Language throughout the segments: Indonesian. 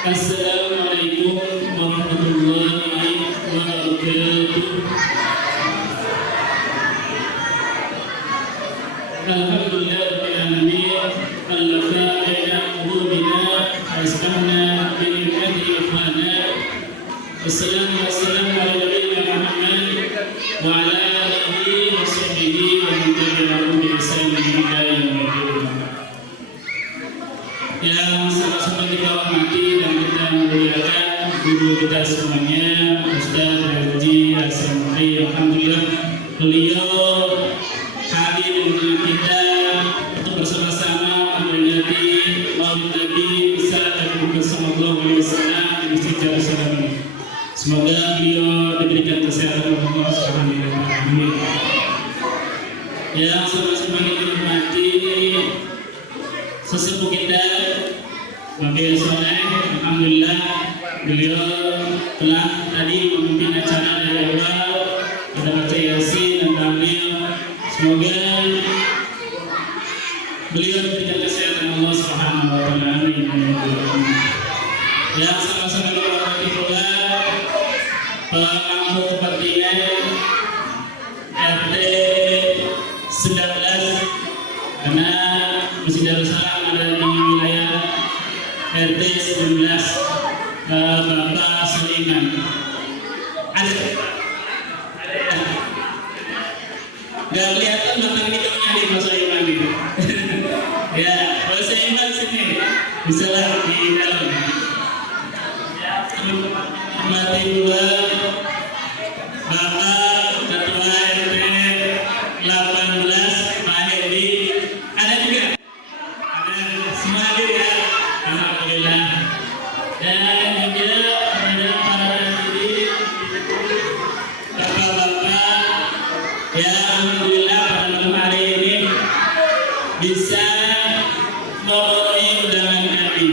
Assalamualaikum warahmatullahi wabarakatuh. Alhamdulillah rabbil alamin allazi baina qulubina asbahna bi ni'matihi ikhwana. Wassalamu ala nabiyyina Muhammad wa ala alihi wa sahbihi wa man tabi'ahum bi ihsan ila yaumil yang sama-sama kita hormati dan kita muliakan guru kita semuanya, Ustaz Haji Asy-Syamsi. Alhamdulillah beliau hadir dengan kita untuk bersama-sama memperingati Maulid Nabi sallallahu alaihi wasallam di Masjid Darussalam ini. Semoga beliau diberikan kesehatan oleh Allah Subhanahu wa taala. Yang sama-sama kita hormati sesepuh kita Bapak Soleh. Alhamdulillah beliau telah tadi memimpin acara dari awal, kita baca Yasin dan Tahlil. Semoga beliau diberikan kesehatan Allah Subhanahu wa taala. Yang sama-sama kita hormati pula pemangku kepentingan RT 19 karena Masjid Darussalam ada di wilayah RT 19 Bapak Sulaiman. Ada nggak kelihatan batang hidungnya di Pak Sulaiman itu. Ya, Pak Sulaiman sini bisa lah di dalam. Mati dua Bapak Ketua RT 18 Pak Hedi. Ada juga? Ada semua hadir ya? Alhamdulillah. Dan juga ada para hadirin, bapak-bapak ya, alhamdulillah pada malam hari ini bisa memenuhi undangan kami.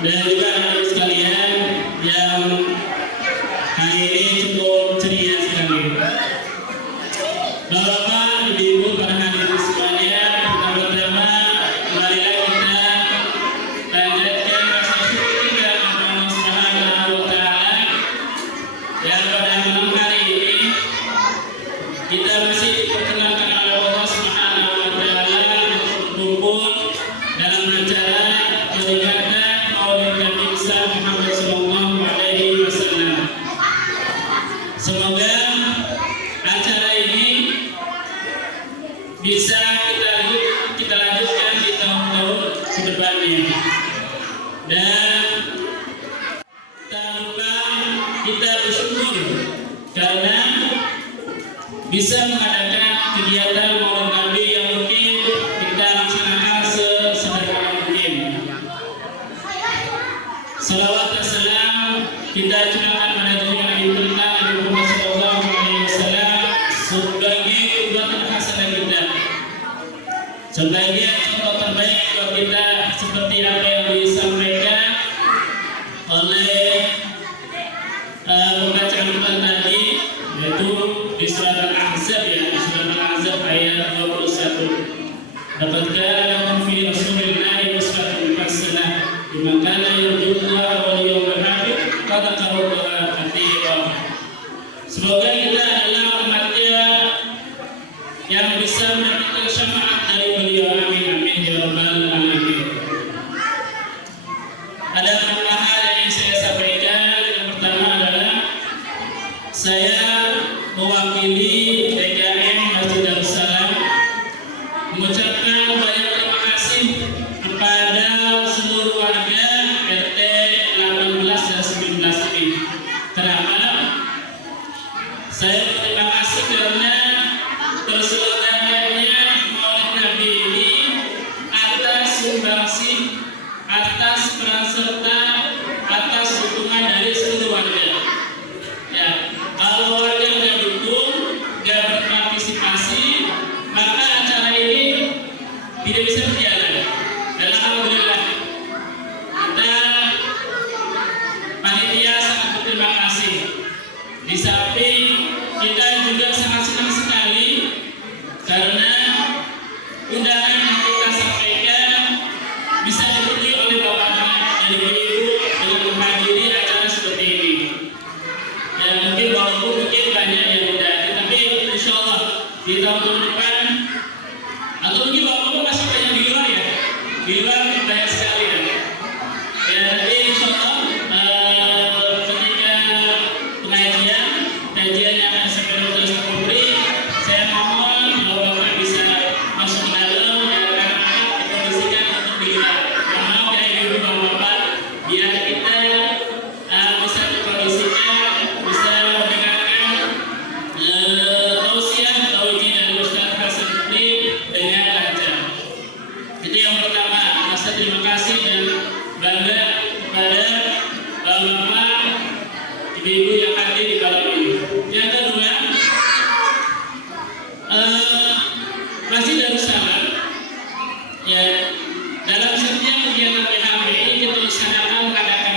Dan juga anak sekalian yang hari ini cukup ceria sekali. Bapak, ibu, para hadirin semuanya, pertama-tama marilah kita panjatkan rasa syukur kita kepada Allah Subhanahu wa taala yang pada malam hari ini kita masih diperkenankan oleh Allah Subhanahu wa taala untuk berkumpul dalam acara peringatan Maulid Nabi Muhammad sallallahu alaihi wasallam. Semoga acara ini bisa kita lanjutkan di tahun-tahun ke depannya. Dan tak lupa kita bersyukur karena bisa mengadakan kegiatan Maulid Nabi yang mungkin kita laksanakan sesederhana mungkin. Salawat dan salam kita curahkan pada junjungan Nabi kita Nabi Muhammad sallallahu alaihi wasallam sebagai qudwatun hasanah kita, sebagai contoh terbaik buat kita, seperti apa yang disampaikan oleh pembacaan Quran tadi, yaitu di surat Al-Ahzab ya, di surat Al-Ahzab ayat 21. Dapatkan lakum fi Rasulillahi uswatun hasanah liman kana yarjullaha wal yawmal akhir wa dzakarallaha katsiran. Semoga kita adalah umatnya yang bisa mendapatkan syafaat dari beliau. Amin amin ya rabbal alamin. Ada beberapa hal yang saya sampaikan. Yang pertama adalah saya mewakili DKM Masjid Darussalam mengucapkan banyak terima kasih kepada seluruh warga RT 18 dan 19 ini. Kenapa? Saya berterima kasih karena terselenggaranya Maulid Nabi ini atas sumbangsi, atas peran serta ibu-ibu yang hadir di malam ini. Yang kedua, Masjid Darussalam ya, dalam setiap kegiatan PHBI kita usahakan mengadakan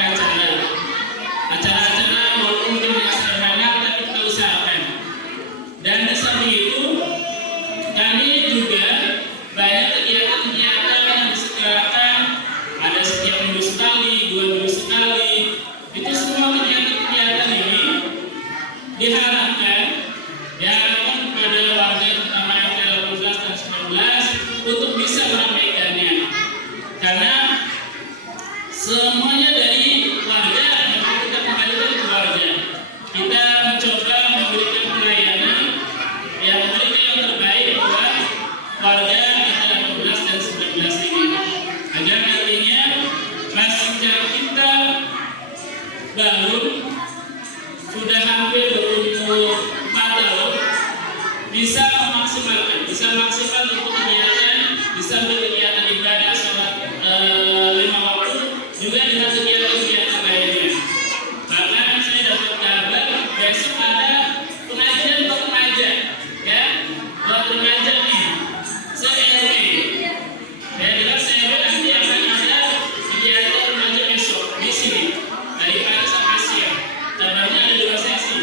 acara-acara walaupun tidak sederhana tapi kita usahakan. Dan di samping itu kami juga banyak kegiatan-kegiatan yang disegerakan, ada setiap minggu sekali, 2 minggu sekali. Itu semua kegiatan-kegiatan ini diharapkan kepada warga terutama RT 18 dan 19 untuk bisa meramaikannya, karena semuanya dari warga yang kita kembalikan ke warga. Kita mencoba memberikan pelayanan yang terbaik buat warga RT 18 dan 19 ini, agar nantinya masjid yang kita bangun sudah hampir berumur 4 tahun bisa maksimal untuk kegiatan, bisa berkegiatan ibadah sholat 5 waktu juga dengan kegiatan-kegiatan lainnya. Bahkan saya dapat kabar besok ada pengajian buat remaja, ya, buat remaja nih, se-RW. Saya dengar se-RW nanti akan ada kegiatan remaja besok di sini dari pagi sampai siang. Kabarnya ada 2 sesi.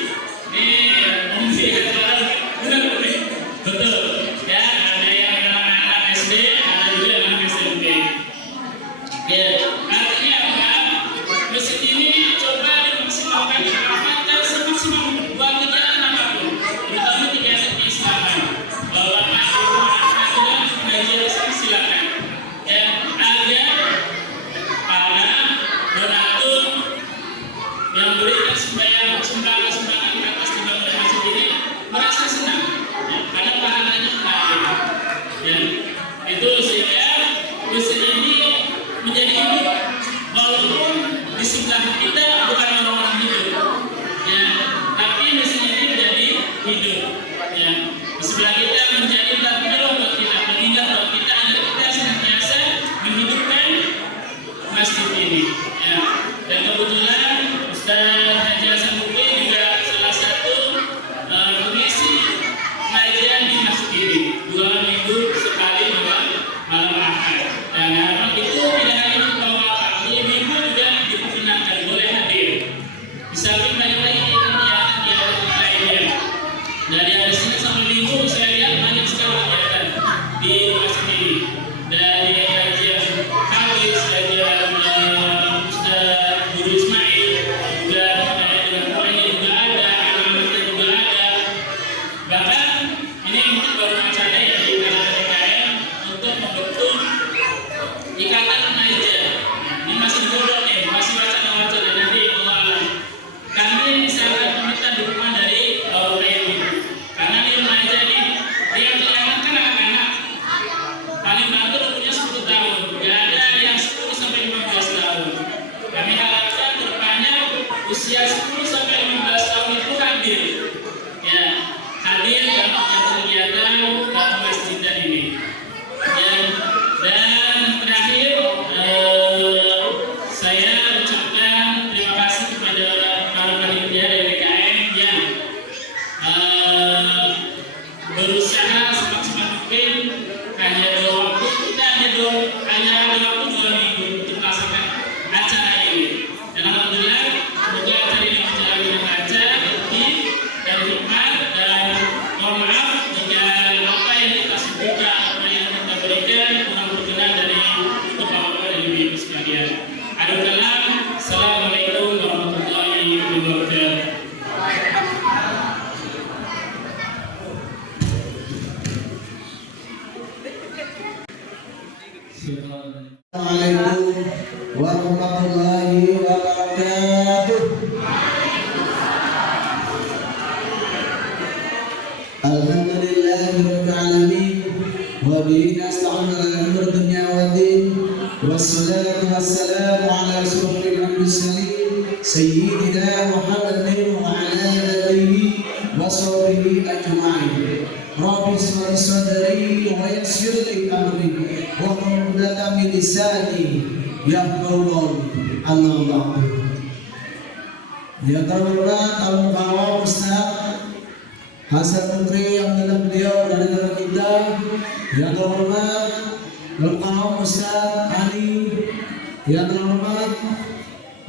Betul. Ya, ada yang anak SD, ada juga anak SMP. Ya, artinya apa? Masjid ini coba dimaksimalkan, dimanfaatkan semaksimal buat kegiatan apapun, terutama kegiatan keislaman. Bapak ibu anak-anak dan pengajian silakan. Ya, agar para donatur yang berikan sumbangan ke atas dibangun masjid ini merasa senang, ya, karena pahalanya mengalir. Ya, itu sehingga masjid ini menjadi hidup, walaupun di sebelah kita bukan orang-orang hidup, ya, tapi masjid ini menjadi hidup. Ya, di sebelah kita menjadi tadbirah buat kita, pengingat buat kita, agar kita senantiasa menghidupkan masjid ini. Ya, dan kebetulan Ustaz Haji Hasan Mukti juga salah satu pengisi pengajian di masjid ini 2 minggu sekali malam Ahad. Dan harapan itu tidak hanya membawa ibu-ibu juga diperkenankan boleh hadir. Di samping banyak lagi kegiatan lainnya. Dari hari Senin sampai Minggu saya lihat banyak sekali kegiatan di masjid ini. Dari kajian hadis, kajian Ustaz Guru Ismail, juga juga ada, anak-anak juga ada. Bahkan ini mungkin baru wacana ya di PKM untuk membentuk ikatan remaja. Ini masih digodok nih, masih wacana-wacana, nanti Allah alam. Kami sangat meminta dukungan dari Bapak Ibu, karena di remaja ini yang kelihatan kan anak-anak paling bantu umurnya 10 tahun, nggak ada yang 10 sampai 15 tahun. Kami harapkan kedepannya usia 10 sampai 15 tahun itu hadir, ya, hadir dalam kegiatan dalam masjid ini. Dan terakhir saya ucapkan terima kasih kepada para panitia dari WKM yang berusaha semaksimal mungkin. Hanya ada waktu 2 minggu untuk melaksanakan acara ini. Dan alhamdulillah semoga acara ini berjalan dengan lancar, tertib dan hikmat. Dan mohon maaf jika apa yang kita sebutkan, apa yang kita berikan kurang berkenan dari bapak-bapak dan ibu-ibu sekalian. Assalamualaikum warahmatullahi wabarakatuh. Assalamualaikum warahmatullahi wabarakatuh. Alhamdulillahirabbil alamin wa bihi nasta'inu ala umuri dunya waddin wassalatu wassalamu ala asyrofil mursalin sayyidina Muhammadin wa ala alihi wa sahbihi ajma'in. Rabbi ishrah li sadri wa yassir li amri wa hlul 'uqdatam min lisani yafqahu qawli. Amma ba'du. Yang terhormat Al-Mukarram Ustaz Hasan Menteri yang dalam beliau dari negara kita. Yang terhormat Al-Mukarram Ustaz Ali. Yang terhormat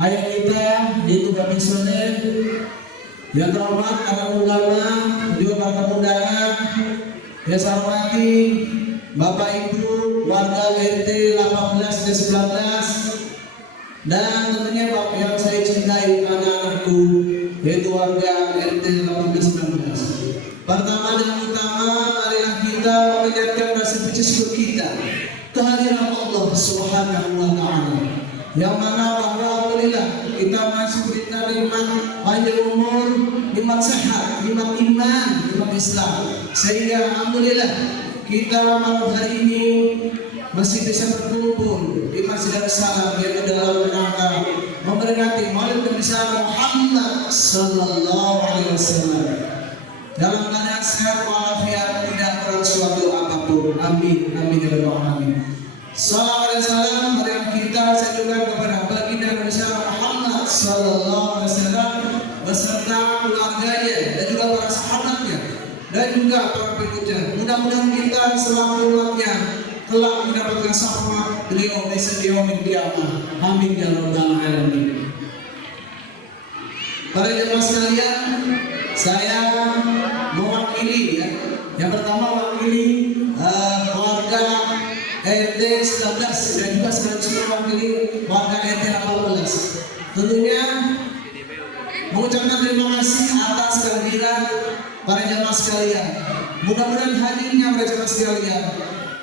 ayah kita yaitu Bapak Soleh. Yang terhormat para ulama juga para undangan. Yang saya hormati Bapak Ibu warga RT 18 dan 19 dan tentunya Bapak yang saya cintai anak-anakku yaitu warga RT 18 19. Pertama dan utama marilah kita memanjatkan rasa puji syukur kita kehadiran Allah Subhanahu wa taala. Yang mana bahwa alhamdulillah kita masih diberikan nikmat panjang umur, nikmat sehat, nikmat iman, nikmat Islam. Sehingga alhamdulillah kita malam hari ini masih bisa berkumpul di Masjid Darussalam yang dalam rangka memperingati Maulid Nabi Muhammad sallallahu alaihi wasallam dalam keadaan sehat walafiat, tidak kurang suatu apapun. Amin amin ya rabbal alamin. Sallallahu alaihi wasallam marilah kita sanjungkan kepada baginda Nabi Muhammad sallallahu alaihi wasallam beserta keluarganya dan juga para sahabatnya dan juga para pengikutnya. Mudah-mudahan kita selalu umatnya kelak mendapatkan syafaat beliau di yaumil qiyamah. Amin ya rabbal alamin. Para jemaah sekalian, saya mewakili ya. Yang pertama mewakili warga RT 19 dan juga sekaligus mewakili warga RT 18. Tentunya mengucapkan terima kasih atas kehadiran para jemaah sekalian. Mudah-mudahan hadirnya para jemaah sekalian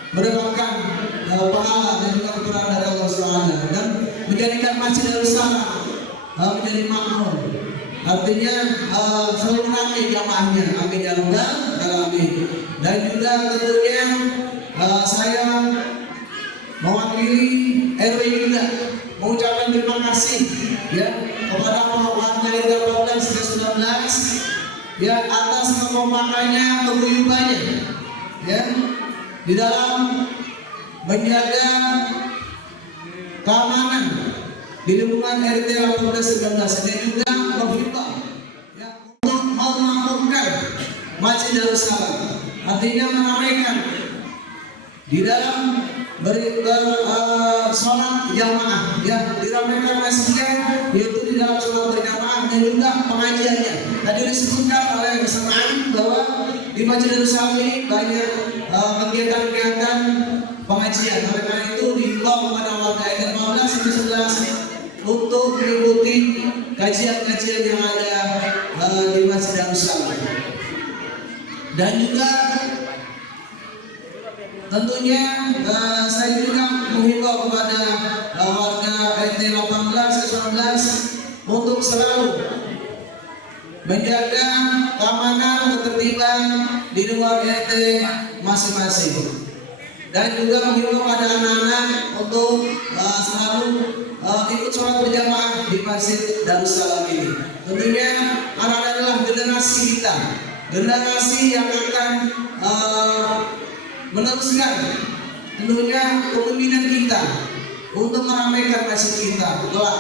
mendapatkan pahala dan juga kebenaran dari Allah SWT dan menjadikan Masjid Darussalam menjadi makmur. Artinya selalu ramai jamaahnya. Amin ya rabbal alamin. Dan juga tentunya saya mewakili RW juga mengucapkan terima kasih ya kepada warga RT 18 dan 19 ya atas kekompakannya, keguyubannya ya di dalam menjaga keamanan di lingkungan RT 18 19 dan juga menghimbau ya untuk memakmurkan Masjid Darussalam, artinya meramaikan di dalam sholat jamaah ya, diramaikan masjidnya yaitu di dalam sholat berjamaah dan juga pengajiannya. Tadi disebutkan oleh kesamaan bahwa di Masjid Darussalam ini banyak kegiatan-kegiatan pengajian. Oleh karena itu dihimbau kepada warga RT 15 11 untuk mengikuti kajian-kajian yang ada di Masjid Darussalam. Dan juga tentunya saya juga menghimbau kepada warga RT 18 19 untuk selalu menjaga keamanan, ketertiban di luar RT masing-masing. Dan juga menghimbau kepada anak-anak untuk selalu ikut sholat berjamaah di Masjid Darussalam ini. Tentunya anak-anak adalah generasi kita, generasi yang akan meneruskan tentunya kepemimpinan kita untuk meramaikan masjid kita kelak.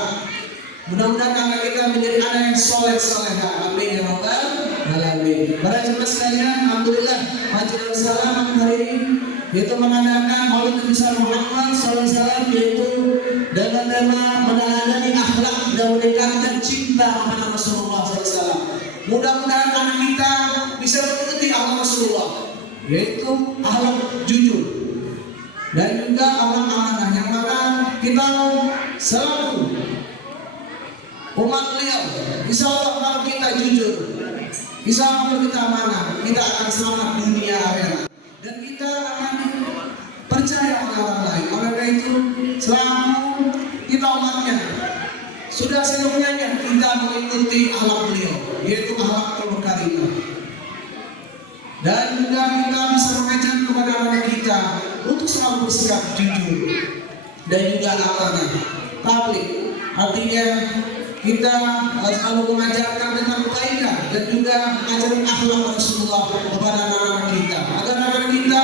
Mudah-mudahan anak kita menjadi anak yang soleh-soleha. Amin ya rabbal alamin. Para jemaah sekalian, alhamdulillah Masjid Darussalam hari ini yaitu mengadakan Maulid Nabi Muhammad SAW yaitu dengan tema menanamkan akhlak dan meningkatkan cinta kepada Rasulullah SAW. Mudah-mudahan anak kita bisa mengikuti akhlak Rasulullah, yaitu akhlak jujur dan juga akhlak amanah, yang mana kita selalu umat beliau. Insya Allah kalau kita jujur, insya Allah kalau kita amanah, kita akan selamat dunia akhirat dan kita akan percaya oleh orang lain. Oleh karena itu selama kita umatnya sudah seyogyanya kita mengikuti akhlak beliau, yaitu akhlak karimah. Dan juga kita bisa mengajar kepada anak kita untuk selalu bersikap jujur dan juga amanah. Tapi artinya kita selalu mengajarkan tentang kebaikan dan juga mengajarkan akhlak Rasulullah kepada anak-anak kita, agar anak kita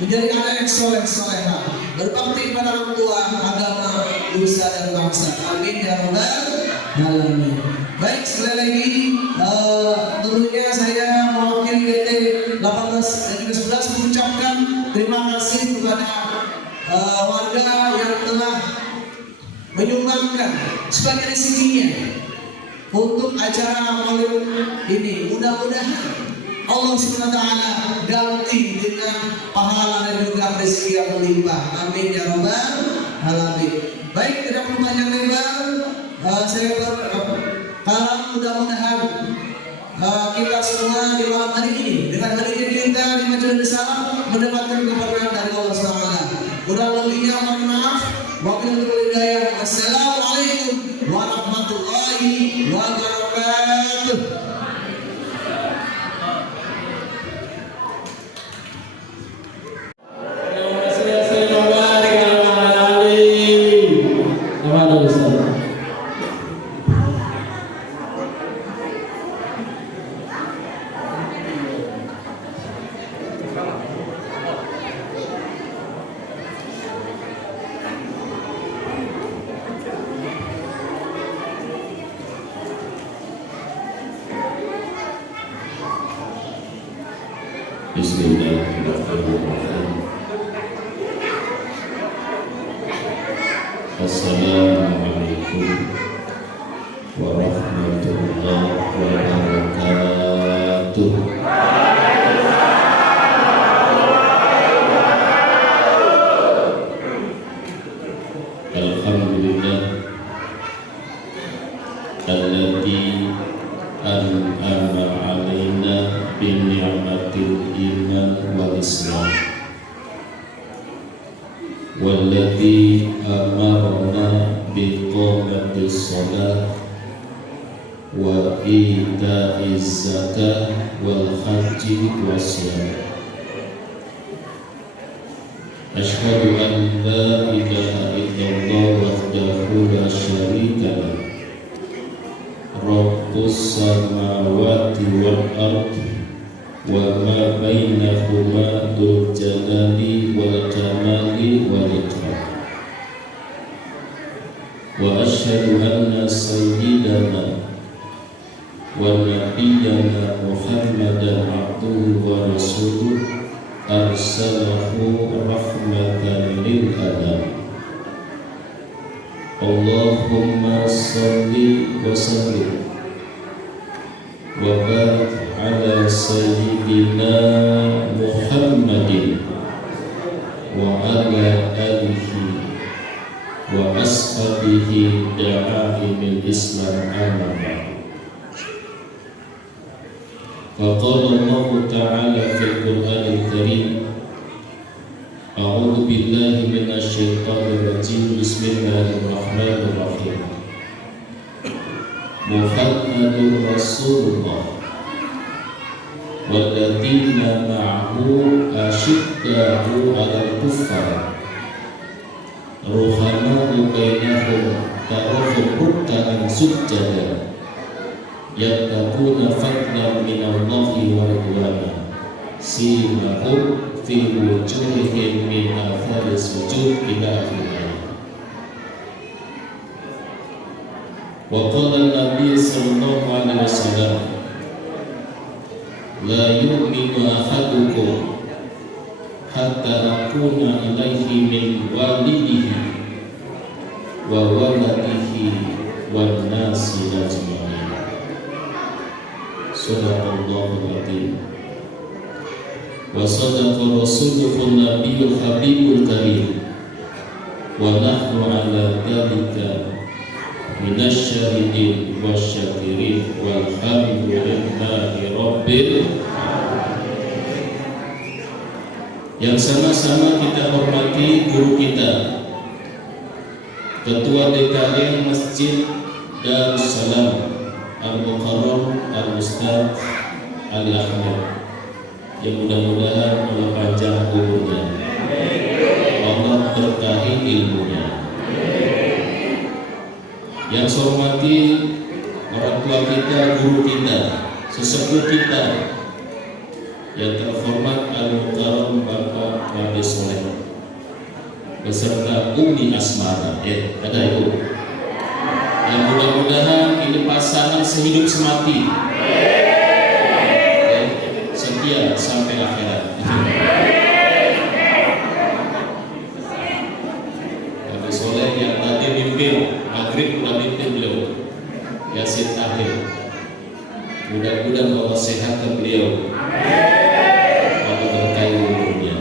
menjadi anak yang soleh-soleha, berbakti pada orang tua, agama, dosa dan bangsa. Amin ya rabbal alamin. Baik. lagi tentunya saya mewakili GT 18 dan juga 11 mengucapkan terima kasih kepada warga yang telah menyumbangkan sebagian rezekinya untuk acara Maulid ini. Mudah-mudahan Allah SWT ganti dengan pahala dan juga rezeki yang melimpah. Amin ya rabbal alamin. Baik, tidak perlu panjang lebar, saya berharap mudah-mudahan kita semua di malam hari ini dengan hadirnya kita di Majelis Salam mendapatkan keberkahan dari Allah SWT. Kurang lebihnya mohon maaf. Wabillahi hidayah. Wassalamualaikum warahmatullahi wabarakatuh. Bismillahirrahmanirrahim. Assalamualaikum warahmatullahi wabarakatuh. Alhamdulillah alladzi an'ama 'alaina bi ni'matil iman wal islam walladzi amarna bi qamatis shalah wa ita'iz zakah wal haji wasyam. Asyhadu an la ilaha illallah wahdahu la syarika lah Rabbus samawati wal ardi wa ma bainahuma dzul jalali wal kamali wal ikram. Wa asyhadu anna sayyidana wa nabiyyana Muhammadan abduhu wa rasuluh arsalahu rahmatan lil alamin. Allahumma salli wa sallim wa barik ala sayyidina Muhammadin wa ala alihi wa ashabihi da'aimil Islam amma ba'd. Faqala Allah ta'ala fil Qur'anil Karim, A'udzu billahi minasy syaithanir rajim. Bismillahirrahmanirrahim. Muhammadur Rasulullah walladzina ma'ahu asyidda'u 'alal kuffar ruhama'u bainahum tarahum ruk'an sujada yabtaguna fadlan minallahi wa ridwana simahum fi wujuhihim min athari sujud ila akhirih. Wa qala Nabi sallallahu alaihi wasallam, la yu'minu ahadukum hatta akuna ilaihi min walidihi wa waladihi wan nasi ajma'in. Sadaqallahul azim. Wa sadaqa rasuluhun nabiyyul habibul karim wa nahnu ala dhalika minasyahidin wasyakirin walhamdulillahi rabbil alamin. Yang sama-sama kita hormati guru kita, Ketua DKM Masjid Darussalam Al-Mukarram Al-Ustaz Ali Ahmad, yang mudah-mudahan Allah panjang umurnya, Allah berkahi ilmunya. Yang saya hormati orang tua kita, guru kita, sesepuh kita, yang terhormat Al-Mukarram Bapak Nabi Soleh beserta Umi Asmara. Ada ibu? Dan mudah-mudahan ini pasangan sehidup semati, setia sampai akhirat. Nabi Soleh yang tadi mimpin maghrib udah mimpin beliau, Yasin Tahir. Mudah-mudahan Allah sehatkan beliau, Allah berkahi umurnya.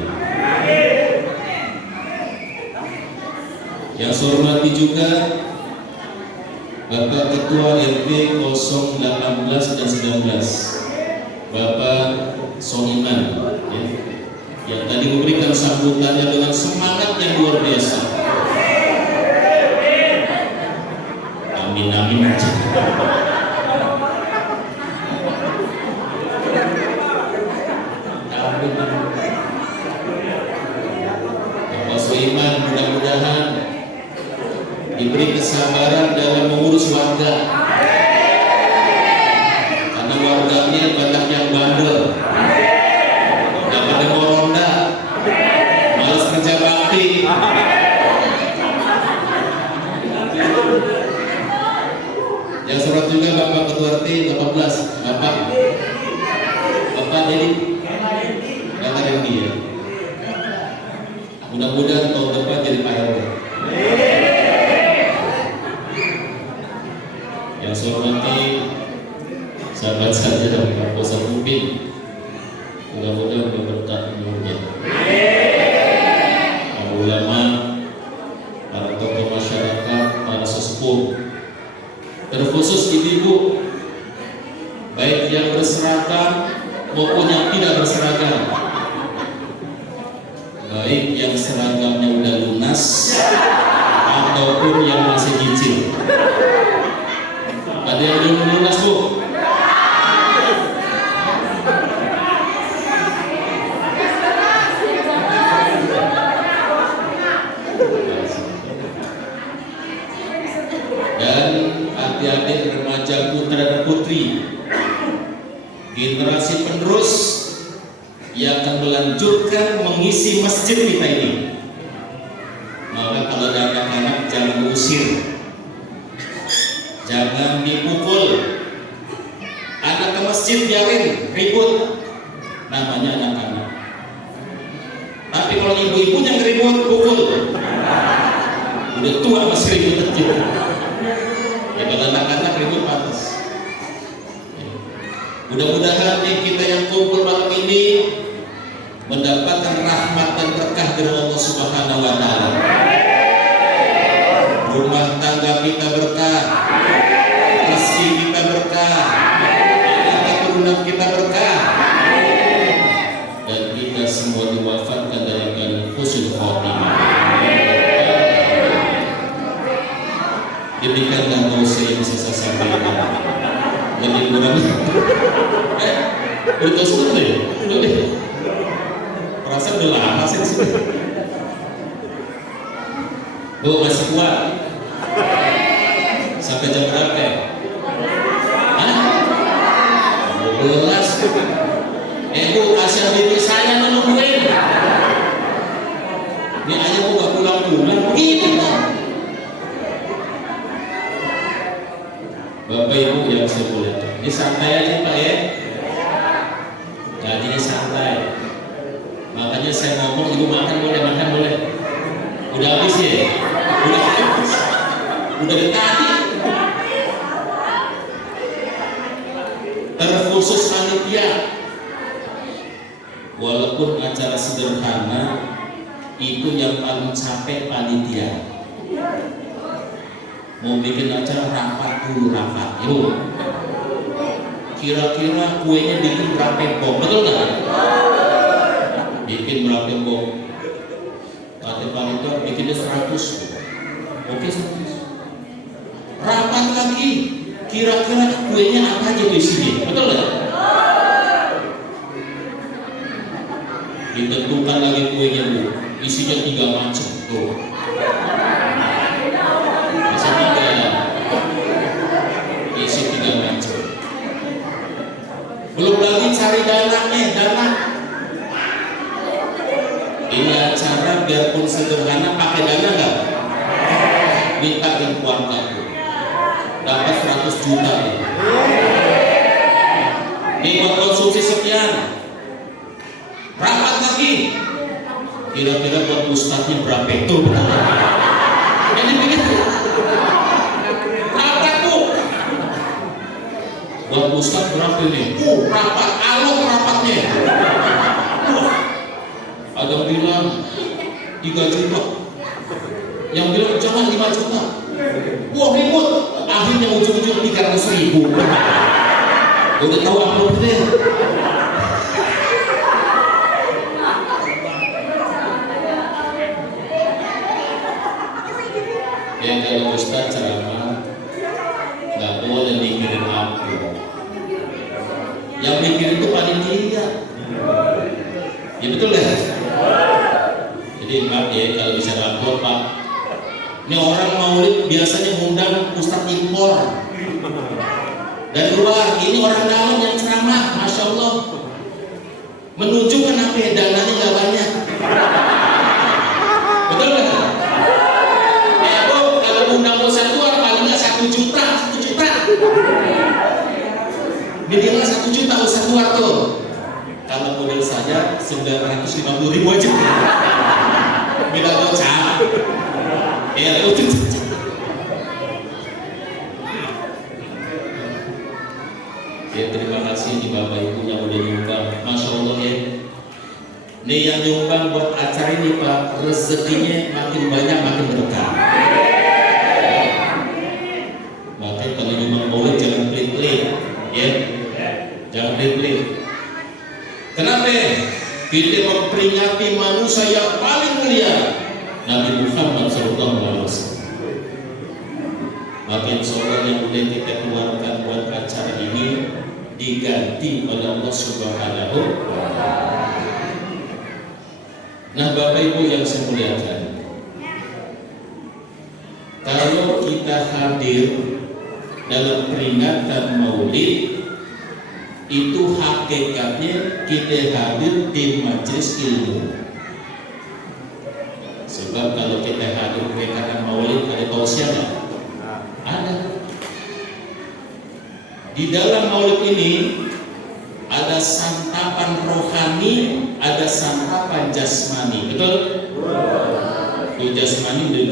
Yang saya hormati juga Bapak Ketua RT 018 dan 19, Bapak Sohiman, ya, yang tadi memberikan sambutannya dengan semangat yang luar biasa. Amin amin aja. Bapak Sohiman mudah-mudahan diberi kesabaran dalam mengurus warga, karena warganya banyak yang bandel, yang pada mau ronda, malas kerja bakti. Yang surat juga Bapak Ketua RT 18, Bapak Dedi, Bapak Dedi ya. Mudah-mudahan tahun depan jadi Pak RW. Yang saya hormati sahabat saya dan Pak Bosan Mungkin, mudah-mudahan berberkah umurnya. Para ulama, para tokoh masyarakat, para sesepuh, terkhusus ibu-ibu, baik yang berseragam maupun yang tidak berseragam, baik yang seragamnya udah lunas ataupun yang masih cicil. Ada yang belum lunas, Bu? Dan adik-adik remaja putra dan putri, generasi penerus yang akan melanjutkan mengisi masjid kita ini. Maka kalau ada anak-anak jangan usir, jangan dipukul. Anak ke masjid biarin ribut, namanya anak-anak. Tapi kalau ibu-ibu yang ribut, pukul. Udah tua masih ribut aja. Ya kalau anak-anak ribut pantas. Mudah-mudahan kita yang kumpul malam ini mendapatkan rahmat dan berkah dari Allah Subhanahu wa Ta'ala. Rumah tangga kita berkah, rezeki kita berkah, anak keturunan kita berkah, dan kita semua diwafatkan dalam keadaan husnul khotimah. Demikianlah dosa yang bisa saya sampaikan. Lebih kurang udah sudah ya? Udah deh. Perasaan udah lama sih disini. Bu masih kuat? Sampai jam berapa? Hah? 12. Bu kasih bibir saya nungguin. Ini aja bu gak pulang-pulang begitu. Bapak Ibu yang saya muliakan, ini santai aja Pak ya. Gajinya santai. Makanya saya ngomong ibu makan boleh. Udah habis ya? Udah habis. Udah dari tadi. Terkhusus panitia. Walaupun acara sederhana, itu yang paling capek panitia. Mau bikin acara rapat dulu rapat. Yuk. Kira-kira kuenya bikin berapa bom? Betul nggak? Bikin berapa bom? Kata panitia bikinnya 100. Oke 100. Rapat lagi. Kira-kira kuenya apa aja isinya? Betul nggak? Ditentukan lagi kuenya bu. Isinya 3 macam tuh. Isi 3 macam. Belum lagi cari dana. Ini acara biarpun sederhana pakai dana nggak? Minta keluarga. juta ya. Ini buat konsumsi sekian. Rapat lagi. Kira-kira buat ustadznya berapa itu? Jadi begitu. Rapat tuh. Buat ustadz berapa ini? Rapat, alok rapatnya. Ada yang bilang 3 juta. Yang bilang jangan 5 juta. Wah ribut. Akhirnya ujung-ujung 300.000. Udah tahu amplop deh. Ya kalau ustaz ceramah nggak boleh mikirin amplop. Yang mikirin itu panitia. Ya betul ya. Jadi maaf ya kalau bicara amplop Pak. Ini orang maulid biasanya ngundang ustaz impor dari luar. Ini orang dalam yang ceramah, masya Allah, menunjukkan apa ya, dananya nggak banyak. Betul nggak? Ya Bu, kalau undang ustaz luar paling nggak 1 juta, 1 juta. Minimal 1 juta ustaz luar tuh. Kalau model saja 950.000 aja. Bila bocah. Ya, itu. Ya, terima kasih di Bapak Ibu yang udah nyumbang. Masya Allah ya. Nih yang nyumbang buat acara ini Pak, rezekinya makin banyak makin berkah. Makanya kalau nyumbang maulid jangan pelit-pelit, ya. Jangan pelit-pelit. Kenapa? Kita memperingati manusia yang paling mulia, Nabi Muhammad SAW. Maka insyaallah yang boleh kita keluarkan buat acara ini diganti oleh Allah Subhanahu wa Ta'ala. Nah Bapak Ibu yang saya muliakan, kalau kita hadir dalam peringatan maulid, itu hakikatnya kita hadir di majelis ilmu. Sebab kalau kita hadir peringatan maulid ada tausiah. Ada. Di dalam maulid ini ada santapan rohani, ada santapan jasmani. Betul? Itu jasmani udah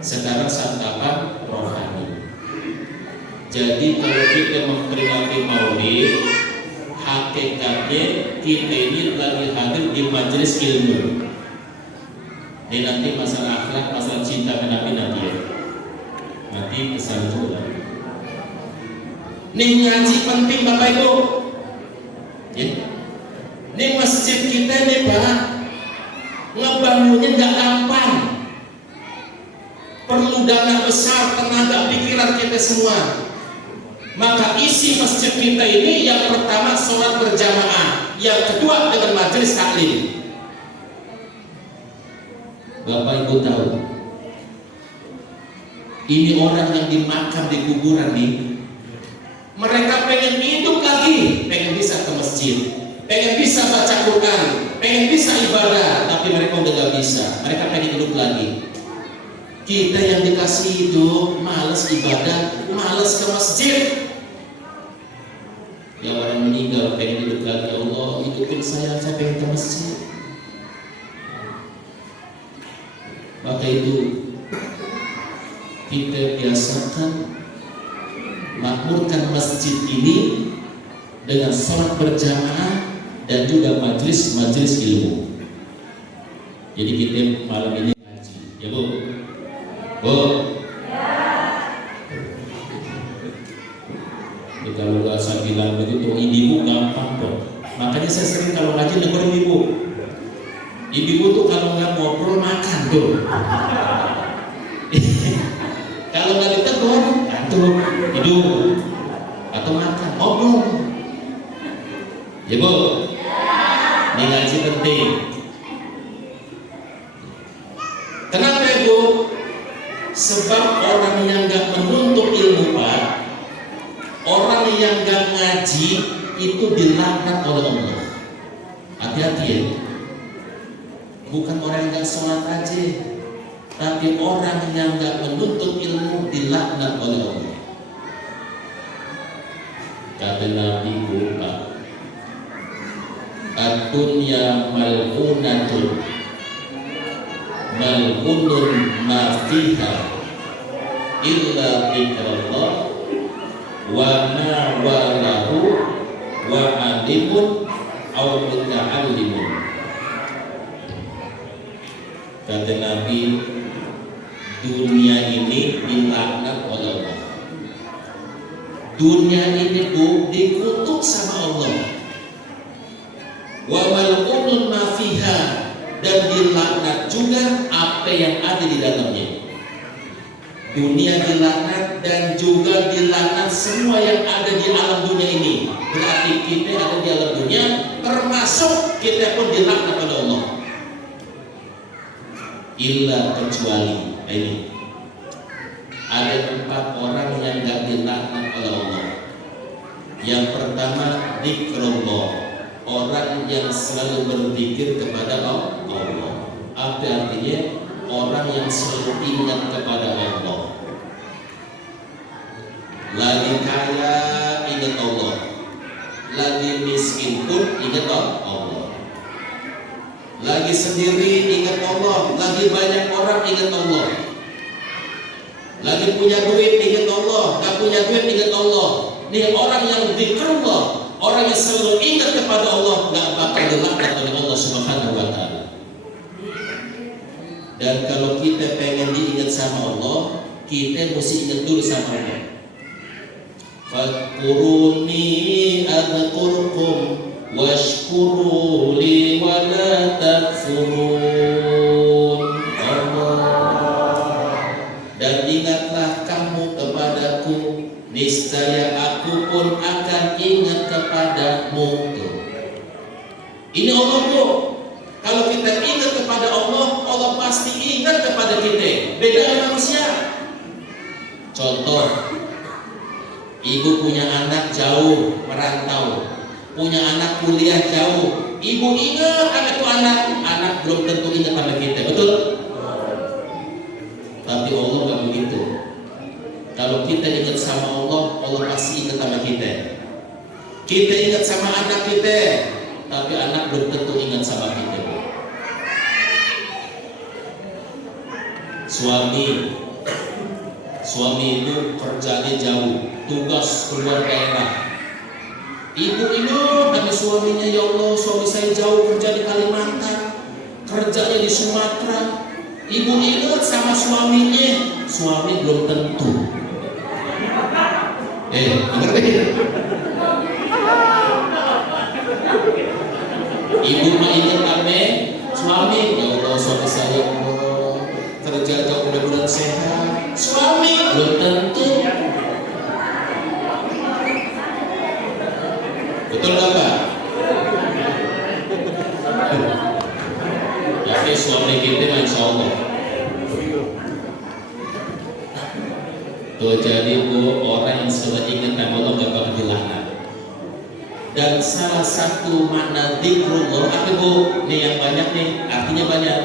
2. Sekarang santapan rohani. Jadi kalau kita memperingati maulid, hakikatnya kita ini lagi hadir di majelis ilmu. Ini nanti masalah akhlak, masalah cinta ke Nabi nanti ya. Nanti pesan juga. Nih ngaji penting Bapak Ibu. Ya. Nih masjid kita nih Pak, ngebangunnya nggak gampang. Perlu dana besar, tenaga, pikiran kita semua. Maka isi masjid kita ini yang pertama sholat berjamaah, yang kedua dengan majelis taklim. Bapak Ibu tahu, ini orang yang dimakam di kuburan nih, mereka pengen hidup lagi, pengen bisa ke masjid, pengen bisa baca Quran, pengen bisa ibadah, tapi mereka udah gak bisa, mereka pengen hidup lagi. Kita yang dikasih hidup, males ibadah, males ke masjid. Yang orang meninggal pengen hidup lagi, ya Allah hidupin saya pengen ke masjid. Maka itu kita biasakan makmurkan masjid ini dengan sholat berjamaah dan juga majelis ilmu. Jadi kita malam ini ngaji, ya Bu? Bu? Ya, kalau gak saya bilang begitu, ibu gampang dong. Makanya saya sering kalau ngaji negur ibu. Ibu tuh kalau nggak ngobrol makan tuh. Kalau nggak ditegur, tuh hidup atau makan, ngobrol. Ya Bu, ini ngaji penting. Kenapa ya Bu? Sebab orang yang nggak menuntut ilmu Pak, orang yang nggak ngaji itu dilaknat oleh Allah. Hati-hati ya. Bukan orang yang gak sholat aja, tapi orang yang gak menuntut ilmu dilaknat oleh Allah. Kata Nabi buka, ad-dunya mal'unatun mal'unun ma fiha illa dzikrullah wa ma walahu wa alimun aw muta'allimun. Kata Nabi, dunia ini dilaknat oleh Allah. Dunia ini dikutuk sama Allah. Wa mal'unun ma fiha, dan dilaknat juga apa yang ada di dalamnya. Dunia dilaknat dan juga dilaknat semua yang ada di alam dunia ini. Berarti kita ada di alam dunia, termasuk kita pun dilaknat oleh Allah. Illa kecuali ini ada 4 orang yang gak dilaknat oleh Allah. Yang pertama, dzikrullah, orang yang selalu berzikir kepada Allah. Apa artinya? Orang yang selalu ingat kepada Allah. Lagi kaya ingat Allah, lagi miskin pun ingat Allah. Lagi sendiri ingat Allah, lagi banyak orang ingat Allah. Lagi punya duit ingat Allah, gak punya duit ingat Allah. Ini orang yang dzikrullah, orang yang selalu ingat kepada Allah, gak bakal dilaknat oleh Allah Subhanahu wa ta'ala. Dan kalau kita pengen diingat sama Allah, kita mesti ingat dulu sama Allah. Fadkuruni adkurkum washkuru li wa la takfurun. Dan ingatlah kamu kepadaku, niscaya aku pun akan ingat kepadamu. Ini Allah bro. Kalau kita ingat kepada Allah, Allah pasti ingat kepada kita. Beda dengan manusia. Contoh, ibu punya anak jauh merantau, punya anak kuliah jauh. Ibu ingat anak itu anak belum tentu ingat sama kita, betul? Tapi Allah nggak begitu. Kalau kita ingat sama Allah, Allah pasti ingat sama kita. Kita ingat sama anak kita, tapi anak belum tentu ingat sama kita. Suami itu kerjanya jauh, tugas keluar daerah. Ibu ingat sama suaminya, ya Allah, suami saya jauh kerja di Kalimantan, kerjanya di Sumatera. Ibu ingat sama suaminya, suami belum tentu. Ngerti? Ibu mah ingat sama suami, ya Allah, suami saya kerja jauh, mudah-mudahan sehat. Suami belum tentu. Betul nggak Pak? Tapi suami kita insya Allah. Tuh, jadi orang yang selalu ingat nama Allah gak bakal dilaknat. Dan salah satu makna dzikrullah apa Bu? Nih yang banyak nih, artinya banyak.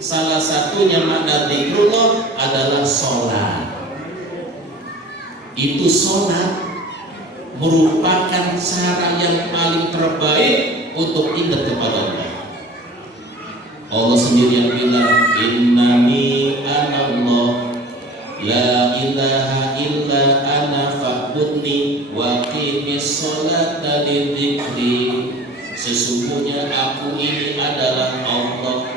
Salah satunya makna dzikrullah adalah sholat. Itu sholat merupakan cara yang paling terbaik untuk ingat kepada Allah. Allah sendiri yang bilang, innani anallah la ilaha illa ana fa'budni wa qimis sholata lidzikri. Sesungguhnya aku ini adalah Allah,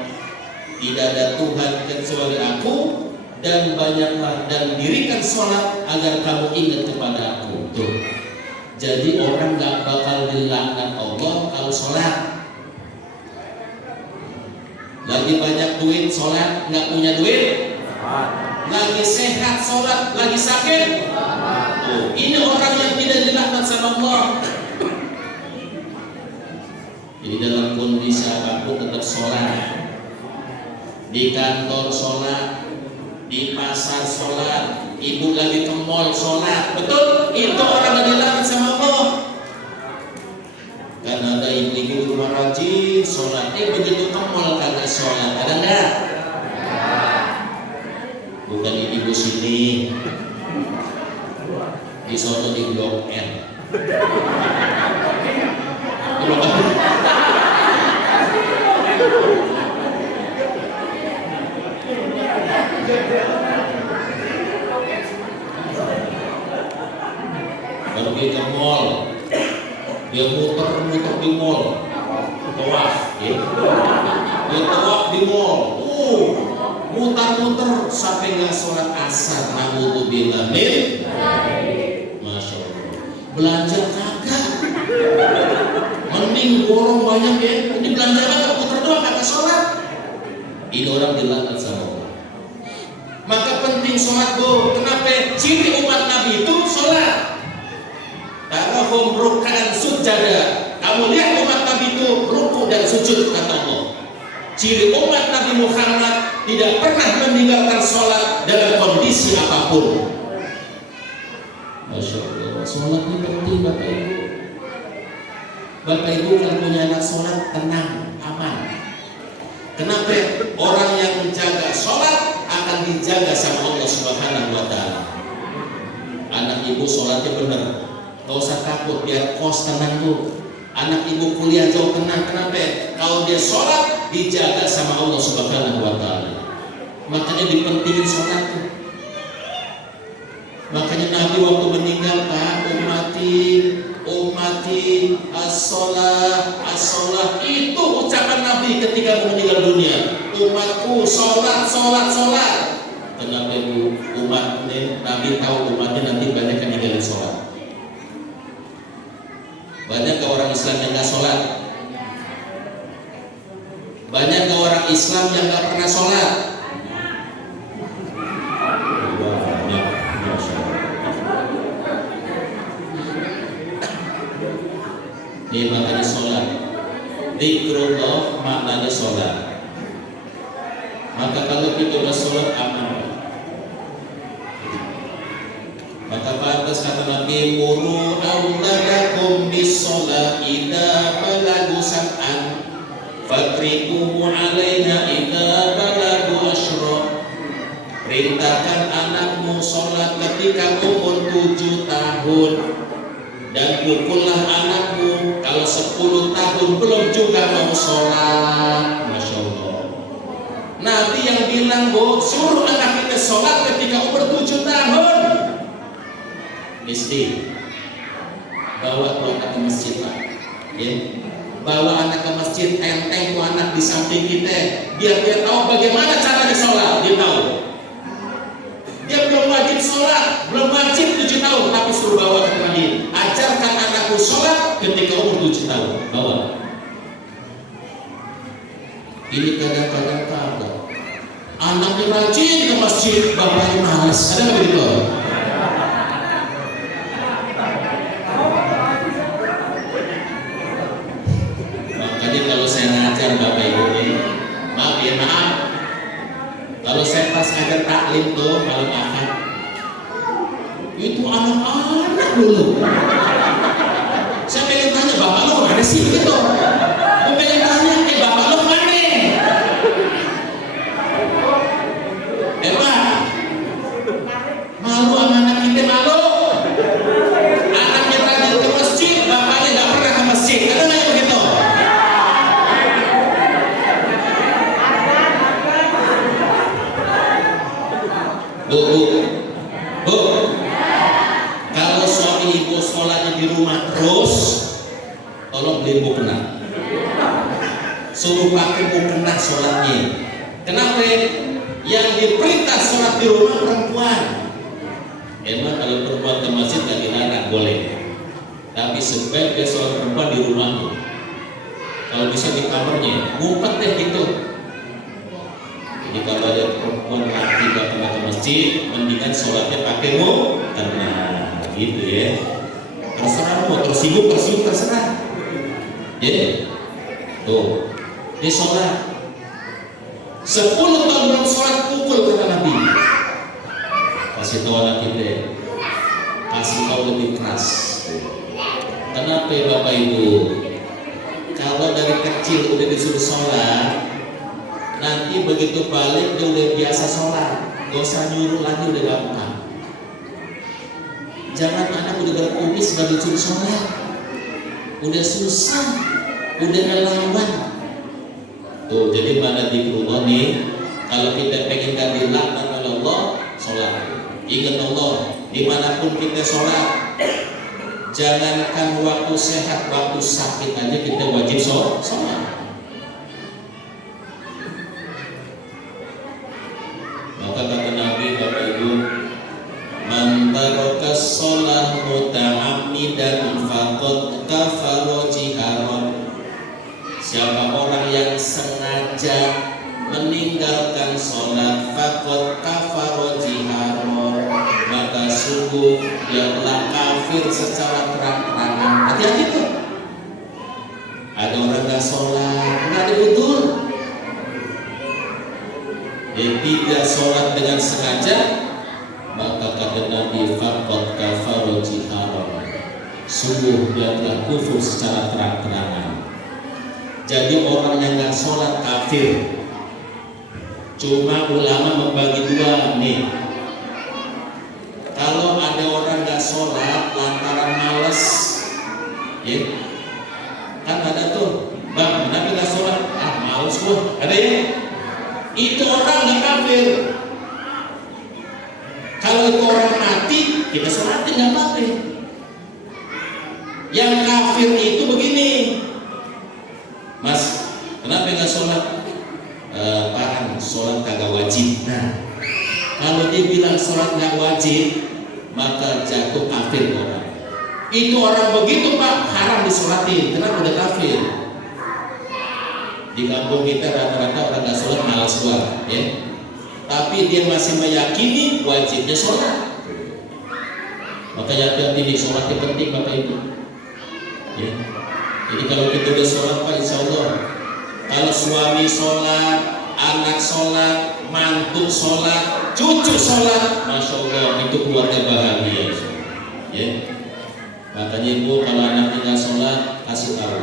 tidak ada Tuhan kecuali aku, dan banyaklah dan dirikan sholat agar kamu ingat kepada aku. Tuh. Jadi orang gak bakal dilaknat Allah kalau sholat. Lagi banyak duit sholat, gak punya duit. Lagi sehat sholat, lagi sakit. Tuh. Ini orang yang tidak dilaknat sama Allah. Jadi dalam kondisi apapun tetap sholat. Di kantor sholat, di pasar sholat, ibu lagi ke mall sholat, betul? Itu orang yang dilaknat sama Allah. Karena ada ibu-ibu di rumah rajin sholat, begitu ke mall kagak sholat, ada nggak? Bukan ibu sini, di sono di Blok M. Pergi ke mall, dia muter-muter di mall, tawaf, ya. Dia tawaf di mall, muter-muter sampai nggak sholat asar. Naudzubillah min, masya Allah. Belanja kagak, mending borong banyak ya. Ini belanja kagak, muter doang kagak sholat. Ini orang dilaknat sama Allah. Maka penting sholat bu. Kenapa? Ciri umat Nabi itu sholat. Tarahum ruk'an sujada. Kamu lihat umat Nabi itu ruku dan sujud, kata Allah. Ciri umat Nabi Muhammad tidak pernah meninggalkan sholat dalam kondisi apapun. Masya Allah, sholat ini penting Bapak Ibu. Bapak Ibu kalau punya anak sholat, tenang, aman. Kenapa? Orang yang menjaga sholat akan dijaga sama Allah Subhanahu wa Ta'ala. Anak ibu sholatnya benar, gak usah takut, biar kos tenang tuh. Anak ibu kuliah jauh tenang, kenapa? Kalau dia sholat dijaga sama Allah Subhanahu wa Ta'ala. Makanya dipentingin sholat tuh. Makanya Nabi waktu meninggal, Pak, ummati as-sholah, as-sholah. Itu ucapan Nabi ketika meninggal dunia. Umatku sholat, sholat, sholat. Kenapa ibu umatnya? Nabi tahu umatnya nanti banyak yang ninggalin sholat. Banyak ke orang Islam yang nggak sholat. Banyak ke orang Islam yang nggak pernah sholat. Ini makanya sholat. Zikrullah maknanya sholat. Maka kalau kita udah sholat aman. Maka pantas kata Nabi, muru auladakum bis-sholat idza balagu sab'an fatriquhu 'alaiha idza balagu asyra. Perintahkan anakmu sholat ketika umur 7 tahun dan pukullah anakmu kalau 10 tahun belum juga mau sholat. Masya Allah. Nabi yang bilang, bu, suruh anak kita sholat ketika umur 7 tahun. Mesti bawa tuh anak ke masjid lah, ya. Bawa anak ke masjid, enteng tuh anak di samping kita, biar dia tahu bagaimana caranya sholat. Dia tahu. Dia belum wajib sholat, belum wajib 7 tahun, tapi suruh bawa ke masjid. Ajarkan anakku sholat ketika umur 7 tahun. Bawa. Ini kadang-kadang kagak. Anaknya rajin ke masjid, bapaknya malas. Ada nggak begitu? Jadi kalau saya ngajar Bapak Ibu ini, maaf ya, maaf. Kalau saya pas ngajar taklim tuh malam Ahad, itu anak-anak dulu. Saya pengen tanya, bapak lo mana sih gitu? Gue pengen tanya, bapak lo mana? Pak, malu sama anak kita, malu. Anaknya rajin ke masjid, bapaknya nggak pernah ke masjid. Ada nggak begitu? Bu, kalau suami ibu sholatnya di rumah terus, tolong beli mukena. Suruh pakai mukena sholatnya. Kenapa? Yang diperintah sholat di rumah perempuan. Emang kalau perempuan ke masjid nggak dilarang, boleh. Tapi sebaiknya sholat perempuan di rumahnya. Kalau bisa di kamarnya, ngumpet deh gitu. Jadi kalau ada perempuan laki nggak pernah ke masjid, mendingan sholatnya pakai karena gitu ya. Terserah mau tersibuk terserah. Ya, tuh, dia sholat. 10 tahun belum sholat, pukul kata Nabi. Kasih tahu anak kita, kasih tahu lebih keras. Kenapa ya Bapak Ibu? Kalau dari kecil udah disuruh sholat, nanti begitu balik dia udah biasa sholat, gak usah nyuruh lagi, udah gampang. Jangan anak udah berkumis sebagai curi sholat, udah susah, udah ngelawan. Tuh, jadi mana zikrullah nih? Kalau kita pengen gak dilaknat oleh Allah, sholat. Ingat Allah, dimanapun kita sholat. Jangankan waktu sehat, waktu sakit aja kita wajib sholat. Maka kata Nabi, Bapak Ibu, man taraka sholat muta'ammidan faqad kafara jiharan. Siapa orang yang sengaja meninggalkan sholat, faqad kafara jiharan, maka sungguh dia telah kafir secara terang-terangan. Hati-hati tuh. Ada orang gak sholat, nggak betul. Dia tidak sholat dengan sengaja, maka kata Nabi, faqad kafara jiharan, sungguh dia telah kufur secara terang-terangan. Jadi orang yang gak sholat kafir. Cuma ulama membagi dua nih. Kalau ada orang gak sholat lantaran males, ya, kan ada tuh, bang, kenapa gak sholat? Ah, males gua, ada ya? Itu orang gak kafir. Kalau itu orang mati, kita sholatin gak apa-apa. Yang kafir itu begini, Mas, kenapa gak sholat? Paham, sholat kagak wajib. Nah, kalau dia bilang sholat gak wajib, maka jatuh kafir orang. Itu orang begitu Pak, haram disolatin. Kenapa udah kafir? Di kampung kita rata-rata orang gak sholat malas banget, ya. Tapi dia masih meyakini wajibnya sholat. Makanya hati-hati, sholat yang penting Bapak Ibu. Ya. Jadi kalau kita udah sholat Pak, insya Allah. Kalau suami sholat, anak sholat, mantu sholat, cucu sholat, masya Allah, itu keluarga bahagia. Ya. Makanya ibu kalau anaknya nggak sholat, kasih tahu.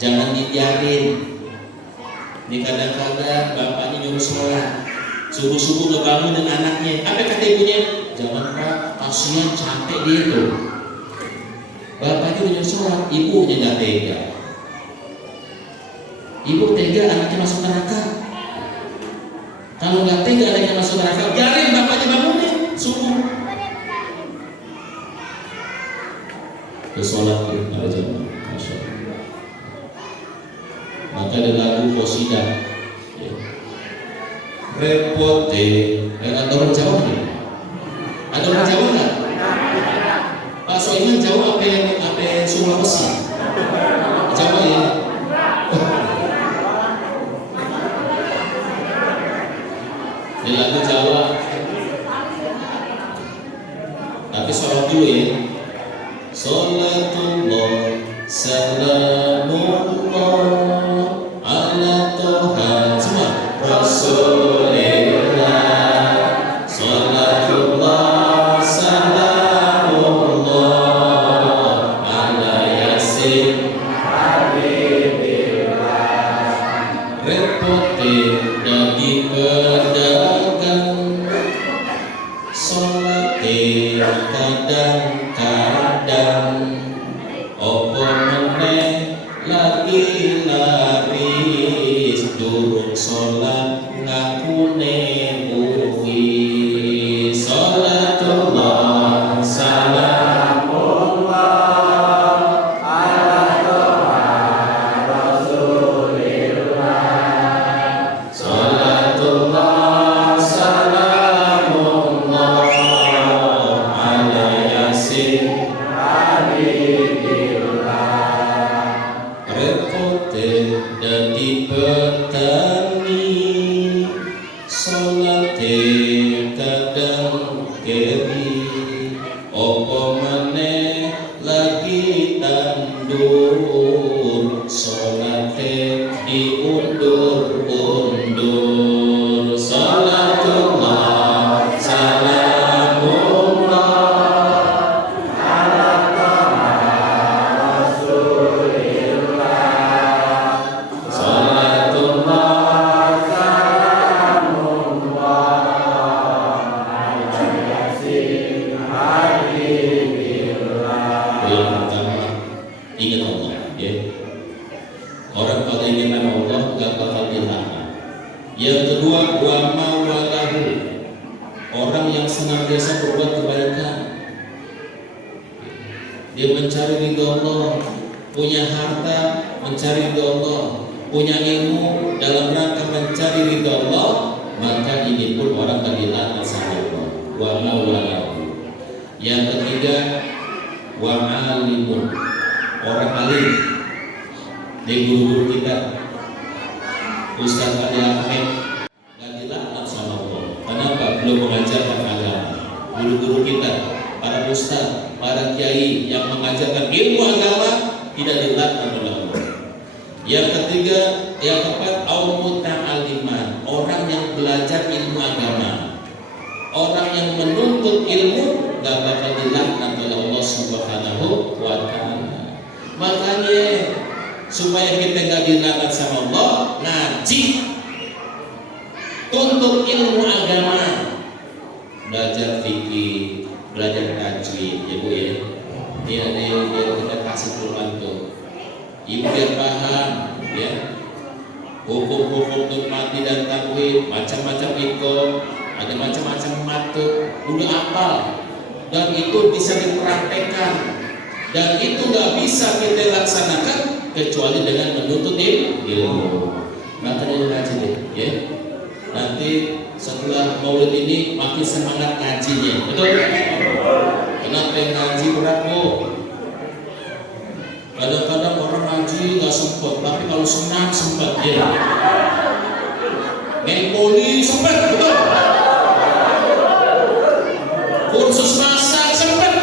Jangan dibiarin. Ini kadang-kadang bapaknya nyuruh sholat, subuh-subuh ngebangunin anaknya. Apa kata ibunya? Jangan Pak, kasihan capek dia tuh. Bapaknya udah nyuruh sholat, ibunya nggak tega. Ibu tega anaknya masuk neraka. Kalau nggak tega anaknya masuk neraka, biarin bapaknya bangunin subuh. Ke sholat tuh ada jamaah, masya Allah. Maka ada lagu qasidah. Ya. Repot deh. Ada orang Jawa nih? Ada orang Jawa nggak? Pak Soiman Jawa apa yang Sulawesi? Jawa ya. Di lagu Jawa. Tapi sholat dulu ya. Sholatullah salamullah ala toha semua Rasulillah. Sholatullah salamullah ala yasin habibillah. Repotin dari pedagang, sholatin kadang-kadang, opo meneh lagi laris, durung sholat ngakune mugi. Sholatullah salamullah ala toha Rasulillah. Sholatullah salamullah ala yasin habibillah. Repote dadi petani, sholate kadang keri, opo meneh lagi tandur, sholate diundur-undur. Sholatullah salamullah ala toha Rasulillah. Sholatullah salamullah ala yasin berbuat kebaikan. Dia mencari ridho Allah, punya harta mencari ridho Allah, punya ilmu dalam rangka mencari ridho Allah, maka ini pun orang dilaknat sama Allah. Wa maulahu. Yang ketiga, wa alimun, orang alim. Di guru-guru kita, Ustaz Ali Ahmed, gak dilaknat sama Allah. Kenapa? Belum mengajarkan agama. Guru-guru kita, para ustaz, para kiai yang mengajarkan ilmu agama tidak dilaknat oleh Allah. Yang ketiga, yang keempat, muta'alliman, orang yang belajar ilmu agama, orang yang menuntut ilmu gak bakal dilaknat oleh Allah Subhanahu wa Ta'ala. Makanya supaya kita gak dilaknat sama Allah, ngaji, tuntut ilmu agama, belajar fikih, belajar tajwid, ya Bu ya. Dia kita kasih peluang tuh. Ibu biar paham, ya. Hukum-hukum untuk mati dan takwid, macam-macam itu, ada macam-macam matu, udah hafal, dan itu bisa dipraktekkan, dan itu nggak bisa kita laksanakan kecuali dengan menuntut ilmu. Makanya ngaji deh, ya. Nanti setelah maulid ini makin semangat ngajinya, betul? Kenapa yang ngaji berat, Bu? Kadang-kadang orang ngaji nggak sempet, tapi kalau senang sempat ya. Main poli sempat, betul? Kursus masak sempat,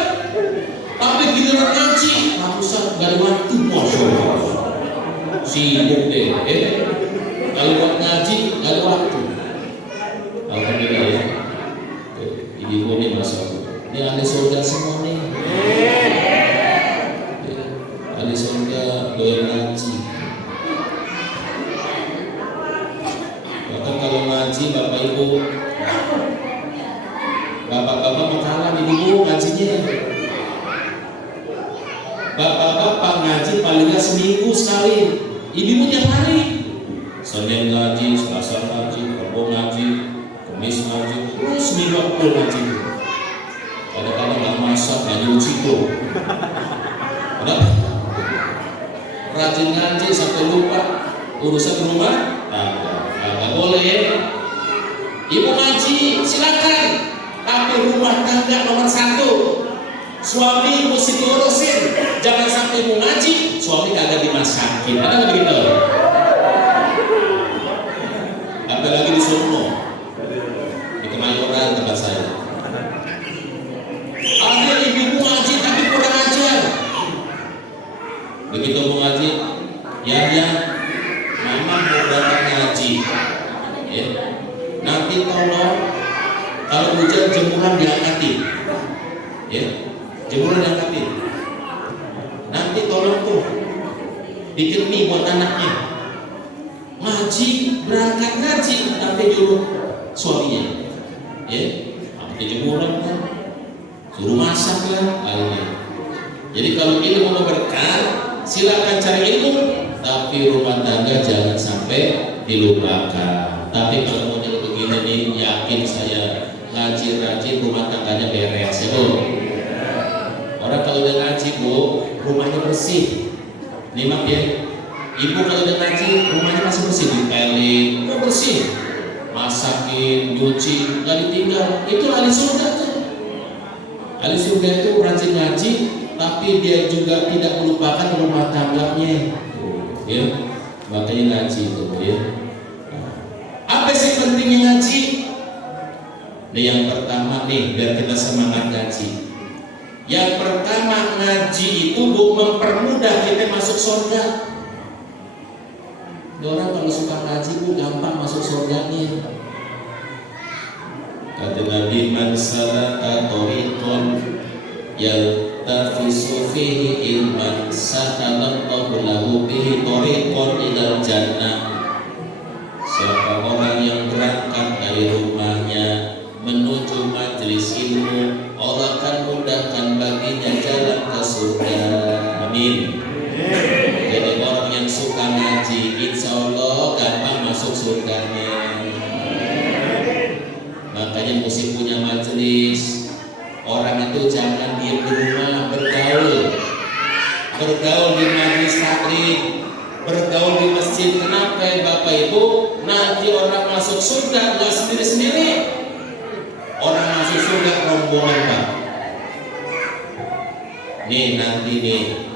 tapi giliran ngaji nggak usah, nggak ada waktu, masya Allah. Sibuk deh, kalau buat ngaji nggak ada waktu. Alhamdulillah ya. Ibu ini masya Allah. Ini ahli surga semua nih. Ahli surga doyan ngaji. Bahkan kalau ngaji bapak ibu, bapak-bapak makalah ibu ngajinya. Bapak-bapak ngaji paling nggak seminggu sekali. Ibu tiap hari. Senin ngaji, Selasa ngaji, Rabu ngaji, Kamis ngaji, terus seminggu full ngaji. Kadang-kadang nggak masak, nggak nyuci tuh. Kenapa? Rajin ngaji sampai lupa urusan rumah tangga. Nggak boleh ya. Ibu ngaji silakan, tapi rumah tangga nomor 1. Suami mesti diurusin. Jangan sampai ibu ngaji, suami kagak dimasakin. Ada nggak begitu? Apalagi di Solo, di Kemayoran tempat saya. Ada ibu ngaji tapi kurang ajar. Begitu mau ngaji, ya, mama mau datang ngaji, ya. Nanti tolong kalau hujan jemuran diangkatin, ya, jemuran diangkatin. Nanti tolong tuh bikin mie buat anaknya. Ngaji, berangkat ngaji, tapi nyuruh suaminya, ya, pakai jemuran kan, suruh masak lah, lainnya. Jadi kalau ilmu berkah, silakan cari ilmu, tapi rumah tangga jangan sampai dilupakan. Tapi kalau model begini nih, yakin saya ngaji rajin rumah tangganya beres, ya Bu. Orang kalau udah ngaji Bu, rumahnya bersih. Nih maaf ya, ibu kalau udah ngaji rumahnya masih bersih, dipelin, bersih, masakin, nyuci, nggak ditinggal. Itu ahli surga tuh. Ahli surga itu rajin ngaji, tapi dia juga tidak melupakan rumah tangganya, ya. Makanya ngaji itu, ya. Apa sih pentingnya ngaji? Nah, yang pertama nih, biar kita semangat ngaji. Yang pertama, ngaji itu mempermudah kita masuk surga. Orang kalau suka ngaji Bu gampang masuk surganya. Kata Nabi, man salaka tariqan yaltafisu fihi ilman sahalallahu lahu bihi tariqan ilal jannah. Siapa orang yang berangkat dari rumahnya menuju majelis ilmu, Allah akan mudahkan baginya jalan ke surga. Amin. Jadi orang yang suka ngaji, insya Allah gampang masuk surganya. Makanya mesti punya majelis, Orang itu jangan diam di rumah, bergaul di majelis taklim, bergaul di masjid. Kenapa ya Bapak Ibu? Nanti orang masuk surga nggak sendiri-sendiri. Orang masuk surga rombongan Pak. Nih nanti nih,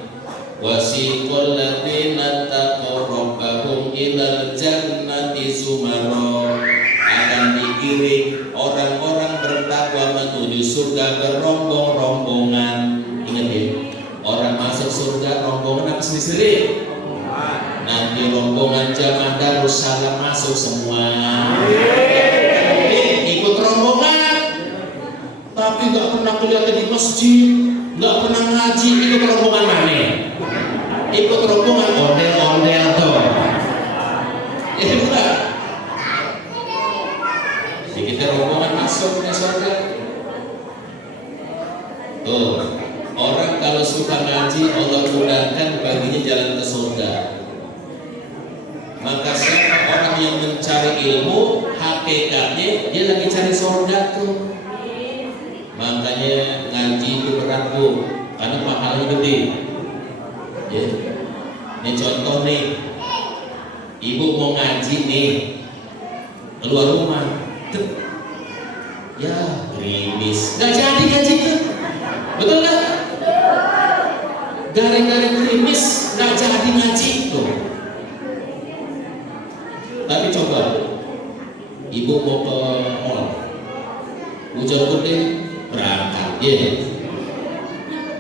wasiqal ladzina taqaw rabbahum ilal jannati zumara, akan digiring orang-orang bertakwa menuju surga berombong-rombongan. Ingat ya, orang masuk surga rombongan apa sendiri-sendiri? Nanti rombongan jamaah Darussalam masuk semua. Ikut rombongan, tapi nggak pernah kelihatan di masjid, nggak pernah ngaji. Ikut rombongan mana? Ikut rombongan ondel-ondel tuh. Itu bukan. Kita rombongan masuk ke surga. Tuh, orang kalau suka ngaji, Allah mudahkan baginya jalan ke surga. Maka siapa orang yang mencari ilmu, hakikatnya dia lagi cari surga tuh. Makanya ngaji itu berat Bu, karena pahalanya gede. Ya. Ini contoh nih, ibu mau ngaji nih, keluar rumah, ya gerimis, nggak jadi ngaji tuh, betul nggak? Garing-garing gerimis, nggak jadi ngaji tuh. Tapi coba, ibu mau ke mall, hujan gede, berangkat, ya.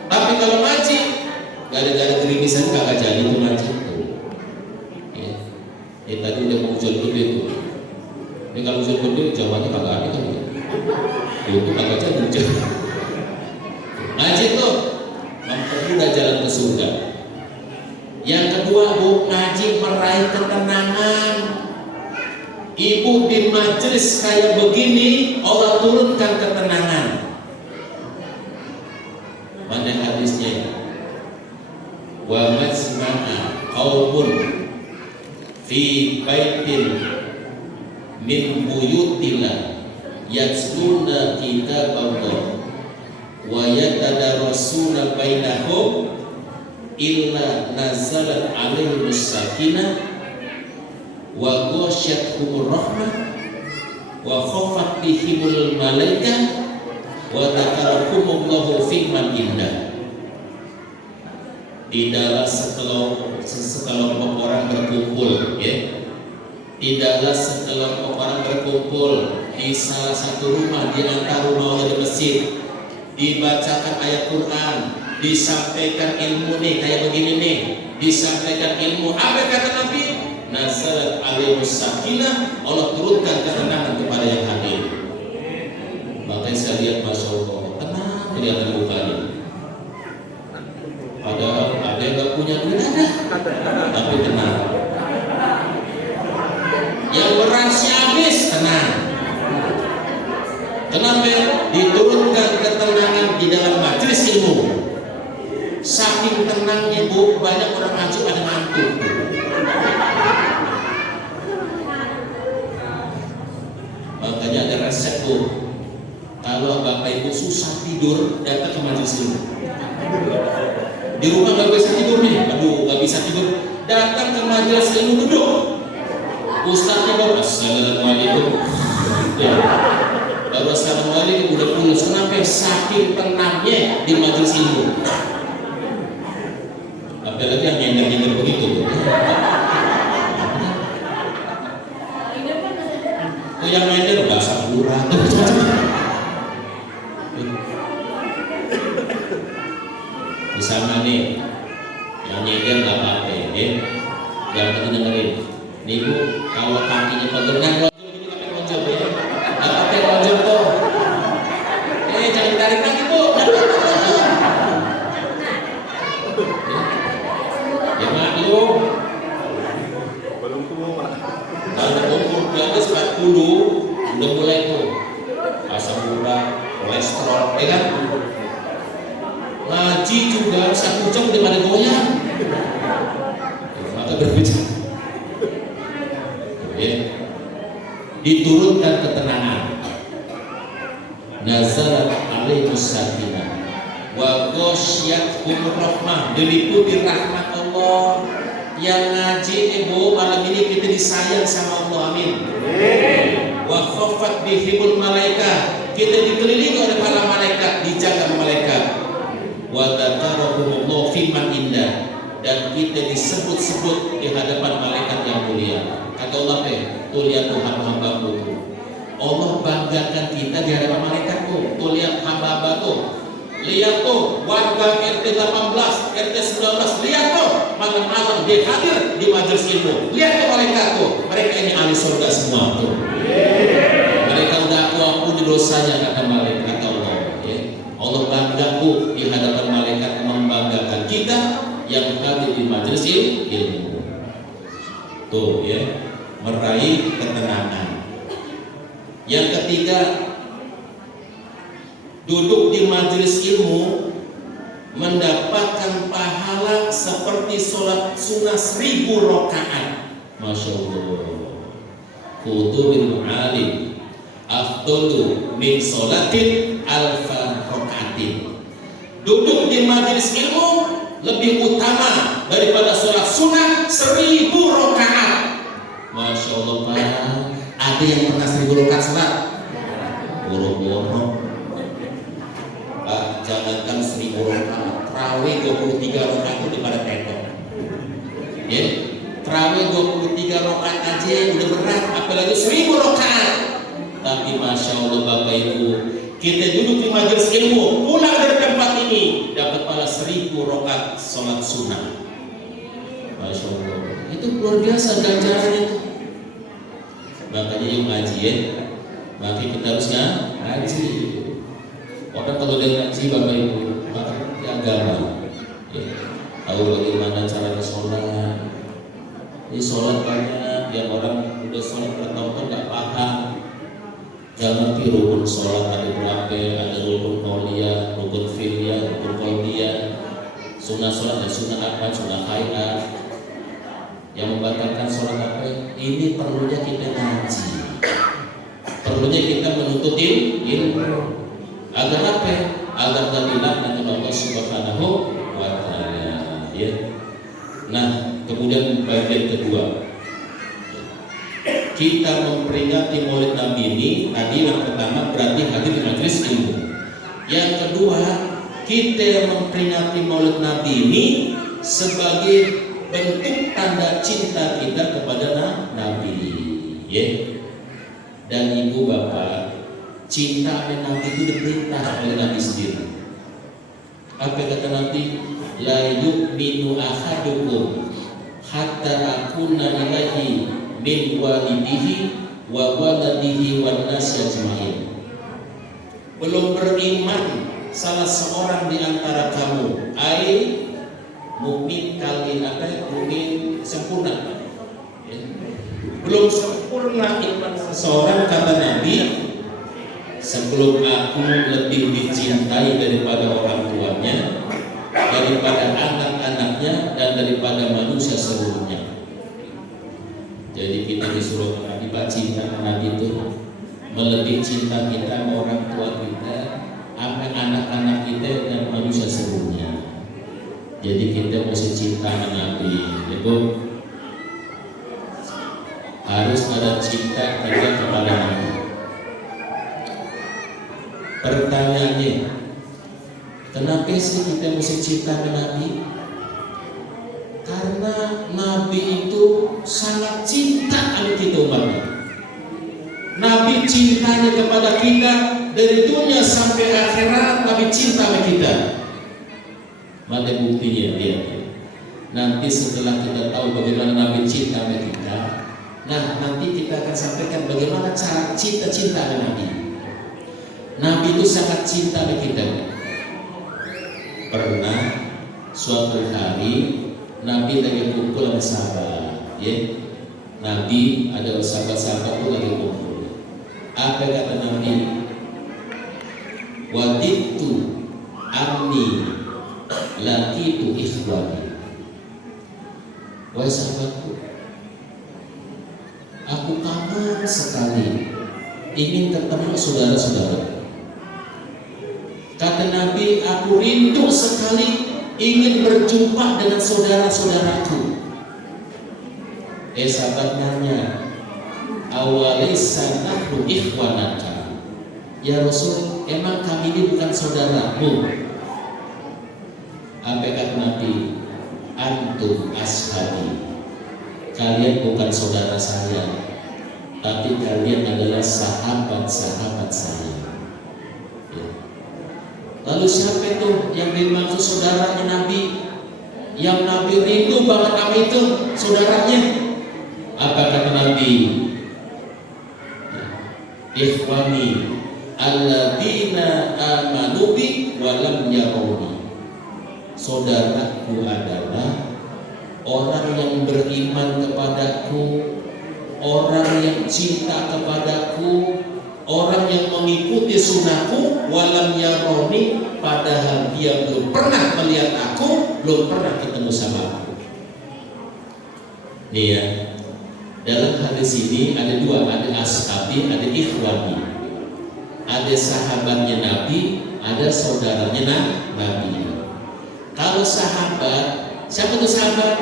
Tapi kalau ngaji, gara-gara gerimisan kagak jadi tuh ngaji tuh. Ya. Tadi udah mau hujan gede tuh. Ini kalau hujan gede, jawabannya kagak ada kan ya. Itu kagak jadi hujan. Ngaji tuh mempermudah jalan ke surga. Yang kedua Bu, ngaji meraih ketenangan. Ibu di majelis kayak begini, Allah turunkan ketenangan. Mana hadisnya? Wa masma'a qaumun fi baitin min buyutillah yatluna kitaballah wa yatadarasuna bainahum illa nazalat alaihimus sakinah wa ghasyiyatuhumur rahmah wa khafat bihimul malaikah wa dzakarakumullahu fi man indah. Tidaklah sekelompok orang berkumpul, ya. Tidaklah sekelompok orang berkumpul di salah satu rumah di antara rumah di masjid, dibacakan ayat Quran, disampaikan ilmu nih kayak begini nih, disampaikan ilmu. Apa kata Nabi? Nazalat alaihimus sakinah, Allah turunkan ketenangan kepada yang hadir. Makanya saya lihat Masya Allah, tenang kelihatan mukanya. Padahal ada yang gak punya duit ada, tapi tenang. Yang berasnya habis, tenang. Kenapa? Diturunkan ketenangan di dalam majelis ilmu. Saking tenangnya Bu, banyak orang ngaji ada ngantuk. Makanya ada resep Bu, kalau Bapak Ibu susah tidur, datang ke majelis ilmu. Di rumah nggak bisa tidur nih, aduh nggak bisa tidur, datang ke majelis ilmu, duduk. Ustaznya baru assalamualaikum, ya. Baru assalamualaikum udah pulas. Kenapa? Saking tenangnya di majelis ilmu. Apalagi yang nyender-nyender begitu. Oh yang nyender bahasa kurang. Sama nih, yang nyender nggak apa-apa, ya. Yang penting dengerin. Nih Bu, kalau kakinya pegel kan lonjol gini, pakai lonjol ya. Nggak pakai lonjol tuh. Jangan tarik lagi Bu. Ya maklum. Belum tua Pak. Kalau umur di atas 40, udah mulai tuh asam urat, kolesterol, ya kan? Ngaji juga 1 jam udah pada goyang. Maka berbicara, ya. Diturunkan ketenangan. Nazalat alaihimus sakinah wa ghasyiyatuhumur rahmah, diliputi rahmat Allah. Yang ngaji ibu malam ini kita disayang sama Allah, amin. Wa khafat bihimul malaikah, kita dikelilingi oleh para malaikat, dijaga malaikat. Wa dzakarahumullah fi man indah, dan kita disebut-sebut di hadapan malaikat yang mulia. Kata Allah, tuh lihat Tuhan hamba-Ku. Allah banggakan kita di hadapan malaikat-Ku. Tuh lihat hamba-hamba-Ku. Lihat tuh warga RT 18, RT 19, lihat tuh malam-malam dia hadir di majelis ilmu. Lihat tuh malaikat tuh, mereka ini ahli surga semua tuh. Mereka udah aku di dosanya, kata malaikat Allah. Allah banggaku di hadapan malaikat, membanggakan kita yang hadir di majelis ilmu. Tuh ya, meraih ketenangan. Yang ketiga, duduk di majelis ilmu mendapatkan pahala seperti sholat sunnah 1000 rakaat. Masya Allah. Futubil alim afdalu min sholatin alfa rakaatin. Duduk di majelis ilmu lebih utama daripada sholat sunnah 1000 rakaat. Masya Allah, Pak. Ada yang pernah 1000 rakaat sholat? Boro-boro. Jangankan 1000 rakaat, terawih 23 rakaat itu daripada tekok. Ya, terawih 23 rakaat aja udah berat, apalagi 1000 rakaat. Tapi masya Allah Bapak Ibu, kita duduk di majelis ilmu, pulang dari tempat ini dapat pahala 1000 rakaat sholat sunnah. Masya Allah, itu luar biasa ganjarannya itu. Makanya yuk ngaji ya, makanya kita harusnya ngaji. Orang kalau dia ngaji Bapak Ibu, maka dia agama, ya, tahu bagaimana caranya sholat. Ini sholat banyak, yang orang udah sholat bertahun-tahun nggak paham. Jangan ngerti rukun sholat ada berapa, ada rukun qauliyah, rukun fi'liyah, rukun qauliyah, sunnah sholat dan sunnah apa, sunnah khairat. Yang membatalkan sholat apa? Ini perlunya kita ngaji, perlunya kita menuntut ilmu. Agar apa? Agar tidak nanti Allah Subhanahu wa Ta'ala. Ya. Nah, kemudian bagian kedua, kita memperingati Maulid Nabi ini. Tadi yang pertama berarti hadir di majelis ilmu. Yang kedua, kita memperingati Maulid Nabi ini sebagai bentuk tanda cinta kita kepada Nabi. Ya. Dan ibu bapak, cinta kepada Nabi itu diperintah oleh Nabi sendiri. Apa kata Nabi? La yu'minu ahadukum hatta akuna ilahi min walidihi wa waladihi wan nasi ajmain. Belum beriman salah seorang di antara kamu, mukmin kali mukmin sempurna. Belum sempurna iman seseorang, kata Nabi, sebelum aku lebih dicintai daripada orang tuanya, daripada anak-anaknya, dan daripada manusia seluruhnya. Jadi kita disuruh Nabi cinta Nabi itu melebihi cinta kita sama orang tua kita, sama anak-anak kita, dan manusia seluruhnya. Jadi kita mesti cinta Nabi, Ibu. Harus ada cinta kita kepada Nabi. Pertanyaannya, kenapa sih kita mesti cinta Nabi? Karena Nabi itu sangat cinta sama kita umatnya. Nabi cintanya kepada kita dari dunia sampai akhirat. Nabi cinta sama kita. Mana buktinya? Lihat. Nanti setelah kita tahu bagaimana Nabi cinta sama kita, nah nanti kita akan sampaikan bagaimana cara cinta sama Nabi. Nabi itu sangat cinta sama kita. Pernah suatu hari Nabi lagi kumpul sama sahabat, ya. Nabi ada sahabat-sahabat itu lagi kumpul. Apa kata Nabi? Waditu amni laqitu ikhwani. Wahai sahabatku, aku kangen sekali ingin ketemu saudara-saudara. Kata Nabi, aku rindu sekali ingin berjumpa dengan saudara-saudaraku. Sahabat nanya, awalaysa nahnu ikhwanaka? Ya Rasul, emang kami ini bukan saudaramu? Apa kata Nabi? Antum ashabi. Kalian bukan saudara saya, tapi kalian adalah sahabat-sahabat saya. Lalu siapa itu yang dimaksud saudaranya Nabi? Yang Nabi rindu banget kami itu saudaranya. Apa kata Nabi? Ikhwani alladzina amanu bi wa lam yarawni. Saudaraku adalah orang yang beriman kepadaku, orang yang cinta kepadaku, orang yang mengikuti sunnahku, walam yaroni, padahal dia belum pernah melihat aku, belum pernah ketemu sama aku. Nih ya, dalam hadis ini ada dua, ada ashabi, ada ikhwani. Ada sahabatnya Nabi, ada saudaranya Nabi. Kalau sahabat, siapa itu sahabat?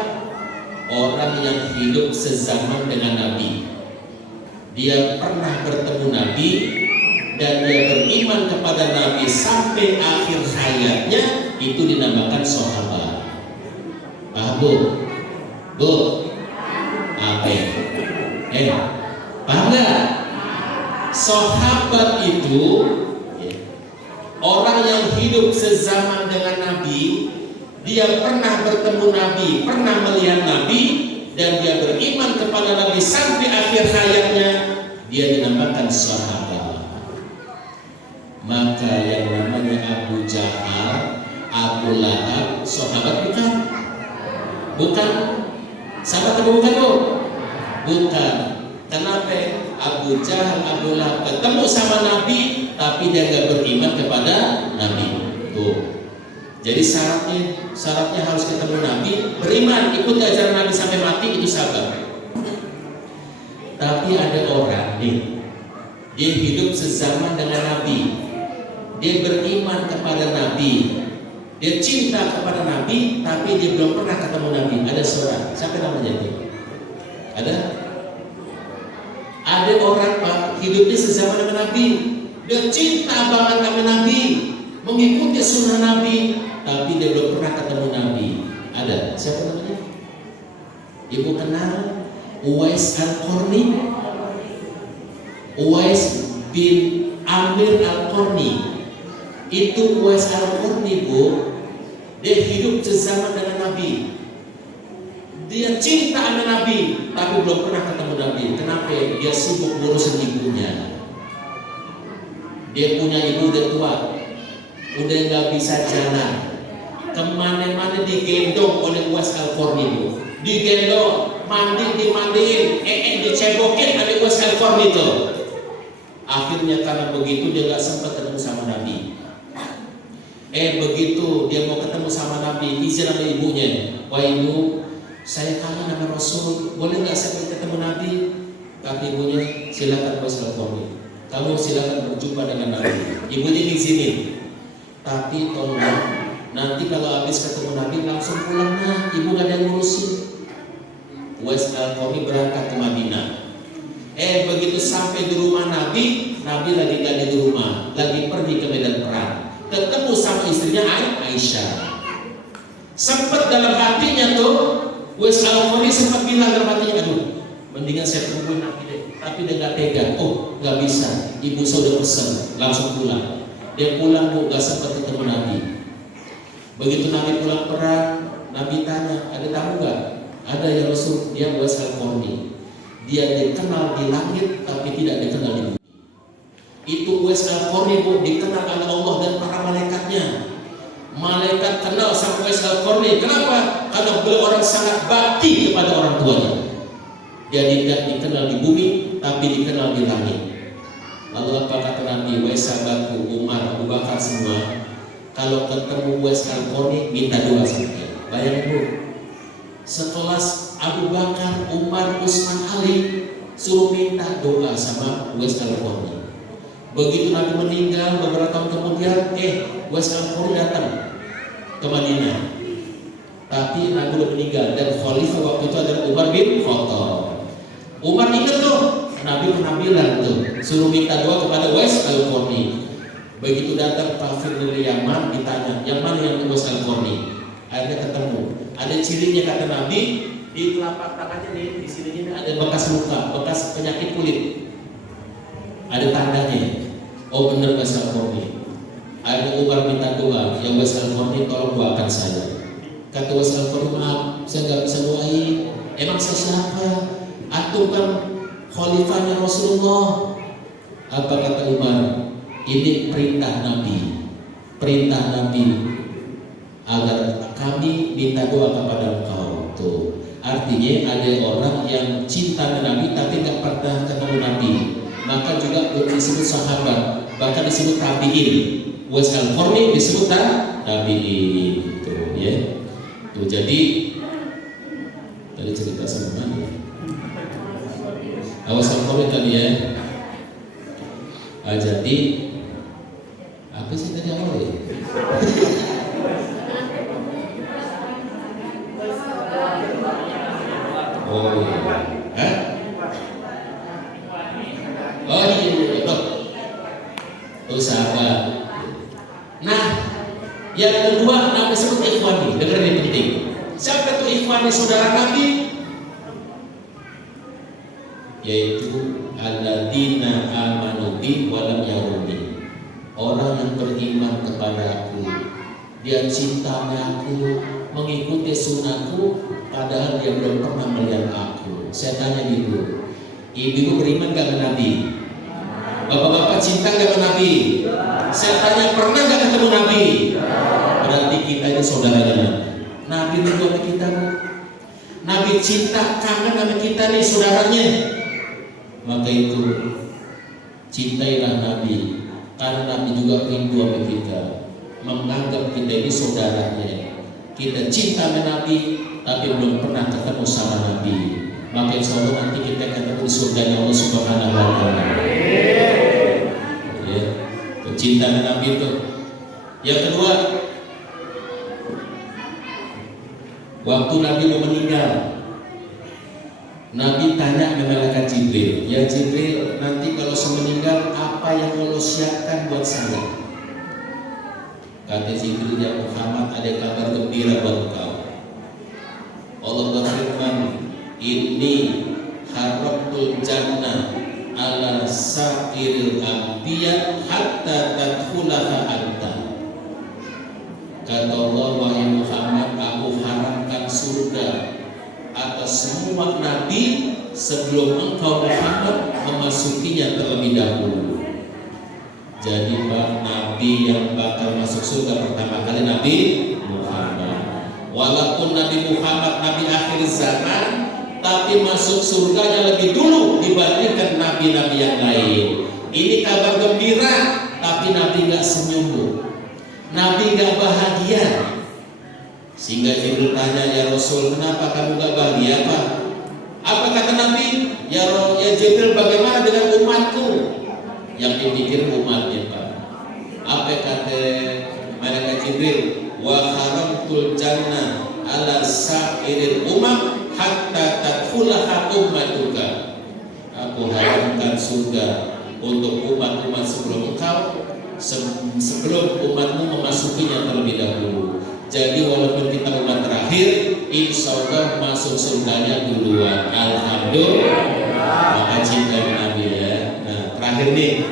Orang yang hidup sezaman dengan Nabi. Dia pernah bertemu Nabi dan dia beriman kepada Nabi sampai akhir hayatnya, itu dinamakan sahabat. Paham Bu? Bu? Apa? Paham nggak? Sahabat itu orang yang hidup sezaman dengan Nabi. Dia pernah bertemu Nabi, pernah melihat Nabi, dan dia beriman kepada Nabi sampai akhir hayatnya, dia dinamakan sahabat. Maka yang namanya Abu Jahal, Abu Lahab, sahabat bukan? Bukan? Sahabat atau bukan Bu? Bukan. Kenapa? Abu Jahal, Abu Lahab ketemu sama Nabi, tapi dia nggak beriman kepada Nabi. Tuh. Jadi syaratnya harus ketemu Nabi, beriman, ikut ajaran Nabi sampai mati, itu sahabat. Tapi ada orang nih, dia hidup sezaman dengan Nabi, dia beriman kepada Nabi, dia cinta kepada Nabi, tapi dia belum pernah ketemu Nabi. Ada seorang, siapa namanya itu? Ada orang Pak, hidupnya sezaman dengan Nabi, dia cinta banget sama Nabi, mengikuti sunnah Nabi, tapi dia belum pernah ketemu Nabi. Ada, siapa namanya? Ibu kenal Uwais Al-Qarni? Uwais bin Amir Al-Qarni. Itu Uwais Al-Qarni Bu, dia hidup sezaman dengan Nabi, dia cinta sama Nabi, tapi belum pernah ketemu Nabi. Kenapa? Dia sibuk ngurusin ibunya. Dia punya ibu udah tua, udah nggak bisa jalan, kemana-mana digendong oleh Uwais Al-Qarni, digendong, dimandiin, dicebokin oleh Uwais Al-Qarni itu. Akhirnya karena begitu dia nggak sempat ketemu sama Nabi. Begitu dia mau ketemu sama Nabi, izin sama ibunya, wah ibu, saya kangen sama Rasul, boleh nggak saya ketemu Nabi? Kata ibunya, silakan Uwais Al-Qarni, kamu silakan berjumpa dengan Nabi. Ibunya izinin, tapi tolong nanti kalau habis ketemu Nabi langsung pulang, nah ibu gak ada yang ngurusin. Uwais Al-Qarni berangkat ke Madinah. Begitu sampai di rumah Nabi, Nabi lagi gak ada di rumah, lagi pergi ke medan perang, ketemu sama istrinya Aisyah. Sempat dalam hatinya tuh Uwais Al-Qarni sempat bilang dalam hatinya, aduh mendingan saya tungguin Nabi deh, tapi dia gak tega. Oh gak bisa, ibu saya udah pesen, langsung pulang. Dia pulang Bu, gak sempat ketemu Nabi. Begitu Nabi pulang perang, Nabi tanya, ada tamu gak? Ada ya Rasul. Dia Uwais Al-Qarni. Dia dikenal di langit tapi tidak dikenal di bumi. Itu Uwais Al-Qarni Bu, dikenal oleh Allah dan para malaikatnya. Malaikat kenal sama Uwais Al-Qarni. Kenapa? Karena beliau orang sangat bakti kepada orang tuanya. Dia tidak dikenal di bumi tapi dikenal di langit. Lalu apa kata Nabi? Wahai sahabatku Umar, Abu Bakar semua, kalau ketemu Uwais Al-Qarni minta doa sama dia. Bayangin Bu, sekelas Abu Bakar, Umar, Utsman, Ali suruh minta doa sama Uwais Al-Qarni. Begitu Nabi meninggal beberapa tahun kemudian, Uwais Al-Qarni datang ke Madinah. Tapi Nabi udah meninggal dan khalifah waktu itu adalah Umar bin Khattab. Umar ingat tuh, Nabi pernah bilang tuh, suruh minta doa kepada Uwais Al-Qarni. Begitu datang kafir dari Yaman, ditanya, yang mana yang Uwais Al-Qarni? Akhirnya ketemu. Ada cirinya kata Nabi, di telapak tangannya nih, di sini ada bekas luka, bekas penyakit kulit. Ada tandanya. Oh benar Uwais Al-Qarni. Akhirnya Umar minta doa, ya Uwais Al-Qarni tolong doakan saya. Kata Uwais Al-Qarni, maaf, saya nggak bisa doain. Emang saya siapa? Antum kan khalifahnya Rasulullah. Apa kata Umar? Ini perintah Nabi. Perintah Nabi agar kami minta doa kepada engkau. Tuh. Artinya ada orang yang cinta Nabi tapi nggak pernah ketemu Nabi. Maka juga disebut sahabat, bahkan disebut tabi'in. Uwais Al-Qarni disebut tabi'in. Tuh ya. Tuh jadi tadi cerita sama mana? Uwais Al-Qarni tadi ya. Jadi apa sih tadi awal ya? Oh iya. Hah? Oh iya, betul. Tuh sahabat. Nah, yang kedua Nabi sebut ikhwani. Dengar ini penting. Siapa tuh ikhwani saudara Nabi? Yaitu alladzina amanu bi wa lam yaruni. Orang yang beriman kepada aku, dia cinta aku, mengikuti sunnahku, padahal dia belum pernah melihat aku. Saya tanya ibu, ibu beriman gak ke Nabi? Bapak-bapak cinta gak ke Nabi? Saya tanya, pernah gak ketemu Nabi? Berarti kita ini saudaranya Nabi. Nabi rindu sama kita. Nabi cinta, kangen sama kita nih saudaranya. Maka itu cintailah Nabi, karena Nabi juga rindu sama kita, menganggap kita ini saudaranya. Kita cinta sama Nabi, tapi belum pernah ketemu sama Nabi. Maka insya Allah nanti kita ketemu di surganya Allah Subhanahu wa Ta'ala. Ya, cinta sama Nabi itu. Yang kedua, waktu Nabi mau meninggal, Nabi tanya ke malaikat Jibril, ya Jibril, nanti kalau saya meninggal apa yang Allah siapkan buat saya? Kata Jibril, ya Muhammad, ada kabar gembira buat kau. Allah berfirman, inni harabtul jannah ala sa'iril anbiya hatta tadkhulaha anta. Kata Allah, wahai Muhammad, aku haramkan surga atas semua nabi sebelum engkau Muhammad memasukinya terlebih dahulu. Jadi nabi yang bakal masuk surga pertama kali Nabi Muhammad. Walaupun Nabi Muhammad nabi akhir zaman, tapi masuk surganya lebih dulu dibandingkan nabi-nabi yang lain. Ini kabar gembira, tapi Nabi nggak senyum, Nabi nggak bahagia. Sehingga Jibril tanya, ya Rasul, kenapa kamu gak bahagia Pak? Apa kata Nabi? Ya Jibril, bagaimana dengan umatku? Yang dipikir umatnya Pak. Apa kata malaikat Jibril? Wa haramtul jannah ala sa'iril umam hatta tadkhulaha ummatuka. Aku haramkan surga untuk umat-umat sebelum engkau, sebelum umatmu memasukinya terlebih dahulu. Jadi walaupun kita umat terakhir, insya Allah masuk surganya duluan. Alhamdulillah. Maka cinta Nabi ya. Nah terakhir nih,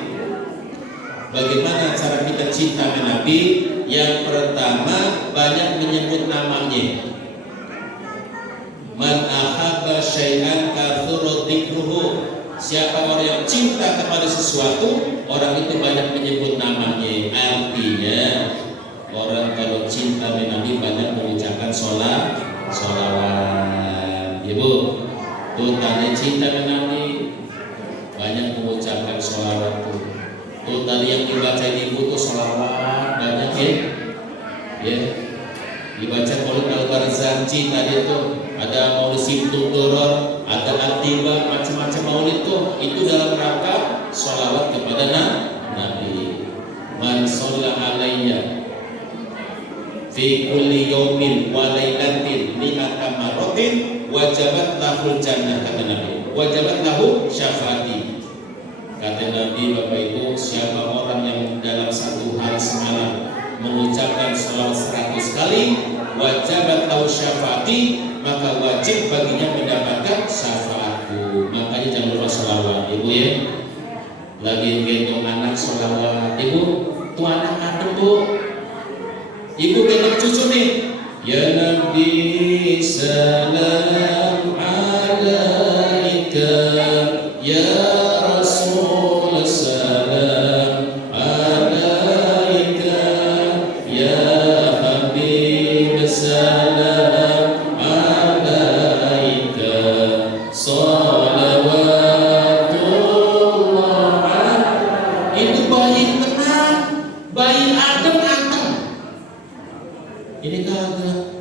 bagaimana cara kita cinta Nabi? Yang pertama, banyak menyebut namanya. Man ahabba syai'an kathura dzikruhu. Siapa orang yang cinta kepada sesuatu, orang itu banyak menyebut namanya. Artinya orang kalau cinta Nabi banyak mengucapkan sholawat. Ibu, tuh tadi cinta Nabi banyak mengucapkan sholawat tuh. Tuh tadi yang dibaca ibu tuh sholawat banyak ya. Ya, dibaca Maulid Al-Barzanji tadi tuh ada Maulid Simtul Duror, ada Atiba, macam-macam Maulid tuh itu dalam rangka sholawat kepada Nabi. fi kulli yaumin wa lailatin mi'ata marratin wajabat lahul jannah, kata Nabi. Wajabat lahu syafaati. Kata Nabi, Bapak Ibu, siapa orang yang dalam satu hari semalam mengucapkan salawat 100 kali, wajabat lahu syafaati, maka wajib baginya mendapatkan syafaatku. Makanya jangan lupa salawat, Ibu ya. Lagi gendong anak salawat, Ibu. Tuh anak adem, Bu. Ibu gendong cucu nih. Ya Nabi salam alaika, ya Rasul salam alaika, ya Habib salam alaika, salawatullah. Itu bayi tenang, bayi adem anteng. Ini kagak.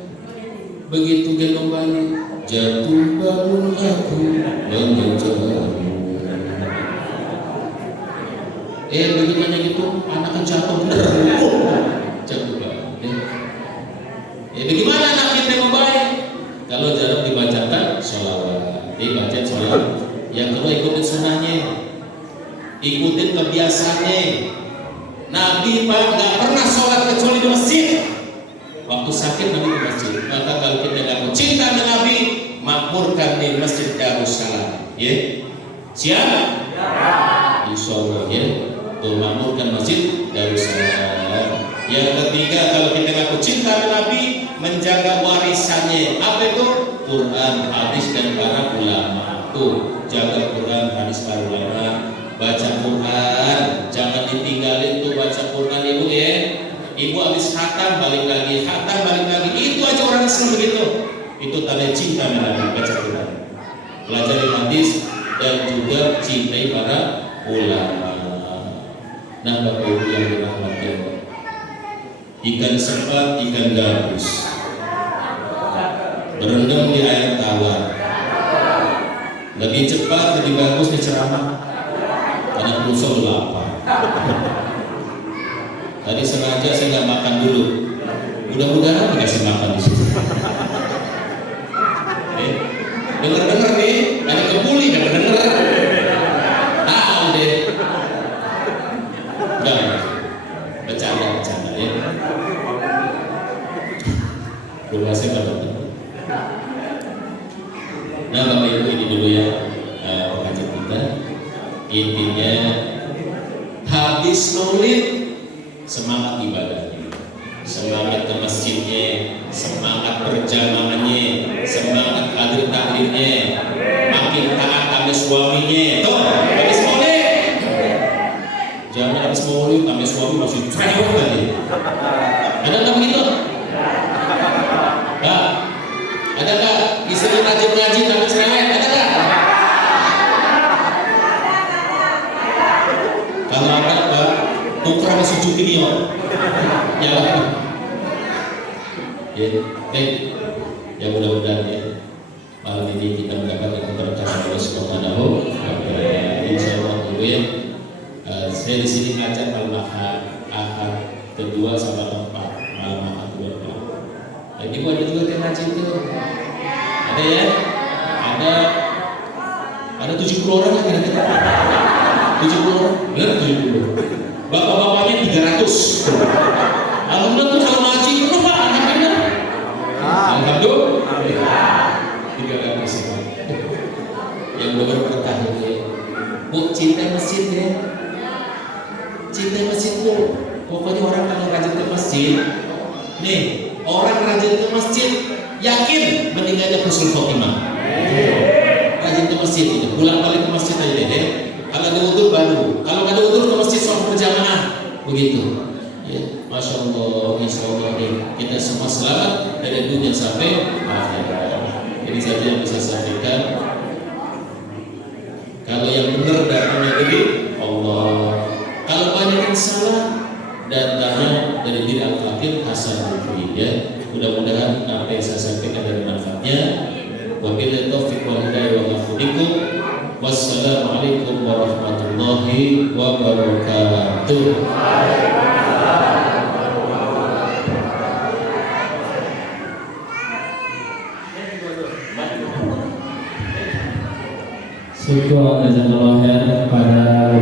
Begitu gendong bayi, jatuh bangun aku mengejarmu. Begitu nanya gitu, anaknya jatuh bener. Jatuh bangun. Bagaimana anak kita yang baik? Kalau jarang dibacakan sholawat, dibaca sholawat. Yang kedua ikutin sunnahnya, ikutin kebiasaannya. Nabi Pak nggak pernah sholat kecuali di masjid. Waktu sakit Nabi ke masjid. Maka kalau kita nggak mau cinta dengan Nabi, makmurkan di Masjid Darussalam. Ya, siap? Insya Allah ya. Tuh makmurkan Masjid Darussalam. Yang ketiga, kalau kita nggak mau cinta dengan Nabi, menjaga warisannya. Apa itu? Quran, hadis dan para ulama. Tuh, jaga Quran, hadis para ulama. Baca Quran, jangan ditinggalin tuh baca Quran, Ibu ya. Ibu habis khatam balik lagi, khatam balik lagi. Itu aja orang Islam begitu. Itu tanda cinta Nabi, baca Quran, pelajari hadis dan juga cintai para ulama. Nah, Bapak Ibu yang dirahmati Allah, ikan sepat, ikan gabus berendam di air tawar. Lebih cepat, lebih bagus di ceramah karena pulsa lapar. Tadi sengaja saya nggak makan dulu. Mudah-mudahan dikasih makan di sini. Dengar-dengar nih, ada kebuli, dengar-dengar. Tahu deh. Enggak, bercanda ya. Rumah saya nggak. Nah, Bapak Ibu, ini dulu ya pengajian kita. Intinya habis maulid, semangat ibadahnya, semangat ke masjidnya, semangat berjamaahnya, semangat hadir taklimnya, makin taat sama suaminya. Tuh, habis maulid, jangan habis maulid sama suami masih cerewet tadi. Ada nggak begitu? Nah, ada nggak istri rajin ngaji tapi cerewet? Ada nggak? Kalau apa? Tukar masih cukup ini ya, ya mudah-mudahan ya malam ini kita mendapatkan keberkahan Allah Subhanahu wa Ta'ala. Insyaallah dulu ya. Saya di sini ngajar malam ahad kedua sama keempat, malam ahad kedua. Lagi ada juga yang ngaji itu. Ada ya? Ada 70 orang lah kira-kira. 70 orang, benar 70. Bapak-bapaknya 300. Alhamdulillah tuh kalau ngaji itu Pak, anaknya. Alhamdulillah. 300. Yang berberkah itu. Bu, cinta masjid ya. Cinta masjid Bu. Pokoknya orang kalau rajin ke masjid, nih, orang rajin ke masjid yakin meninggalnya husnul khotimah. Rajin ke masjid itu, pulang balik ke masjid aja deh. Kalau ada udzur baru, kalau ada udzur ke masjid sholat berjamaah, begitu. Ya, Masya Allah, Insya Allah kita semua selamat dari dunia sampai akhirat. Ini saja yang bisa saya sampaikan. Kalau yang benar datangnya dari Allah, kalau banyak yang salah datangnya dari diri al-fakir Hasan Bukri. Ya, mudah-mudahan apa yang saya sampaikan dari manfaatnya. Wabillahi taufiq wal hidayah wa taufiq. Wassalamualaikum warahmatullahi wabarakatuh. Syukur jazakallahu khair pada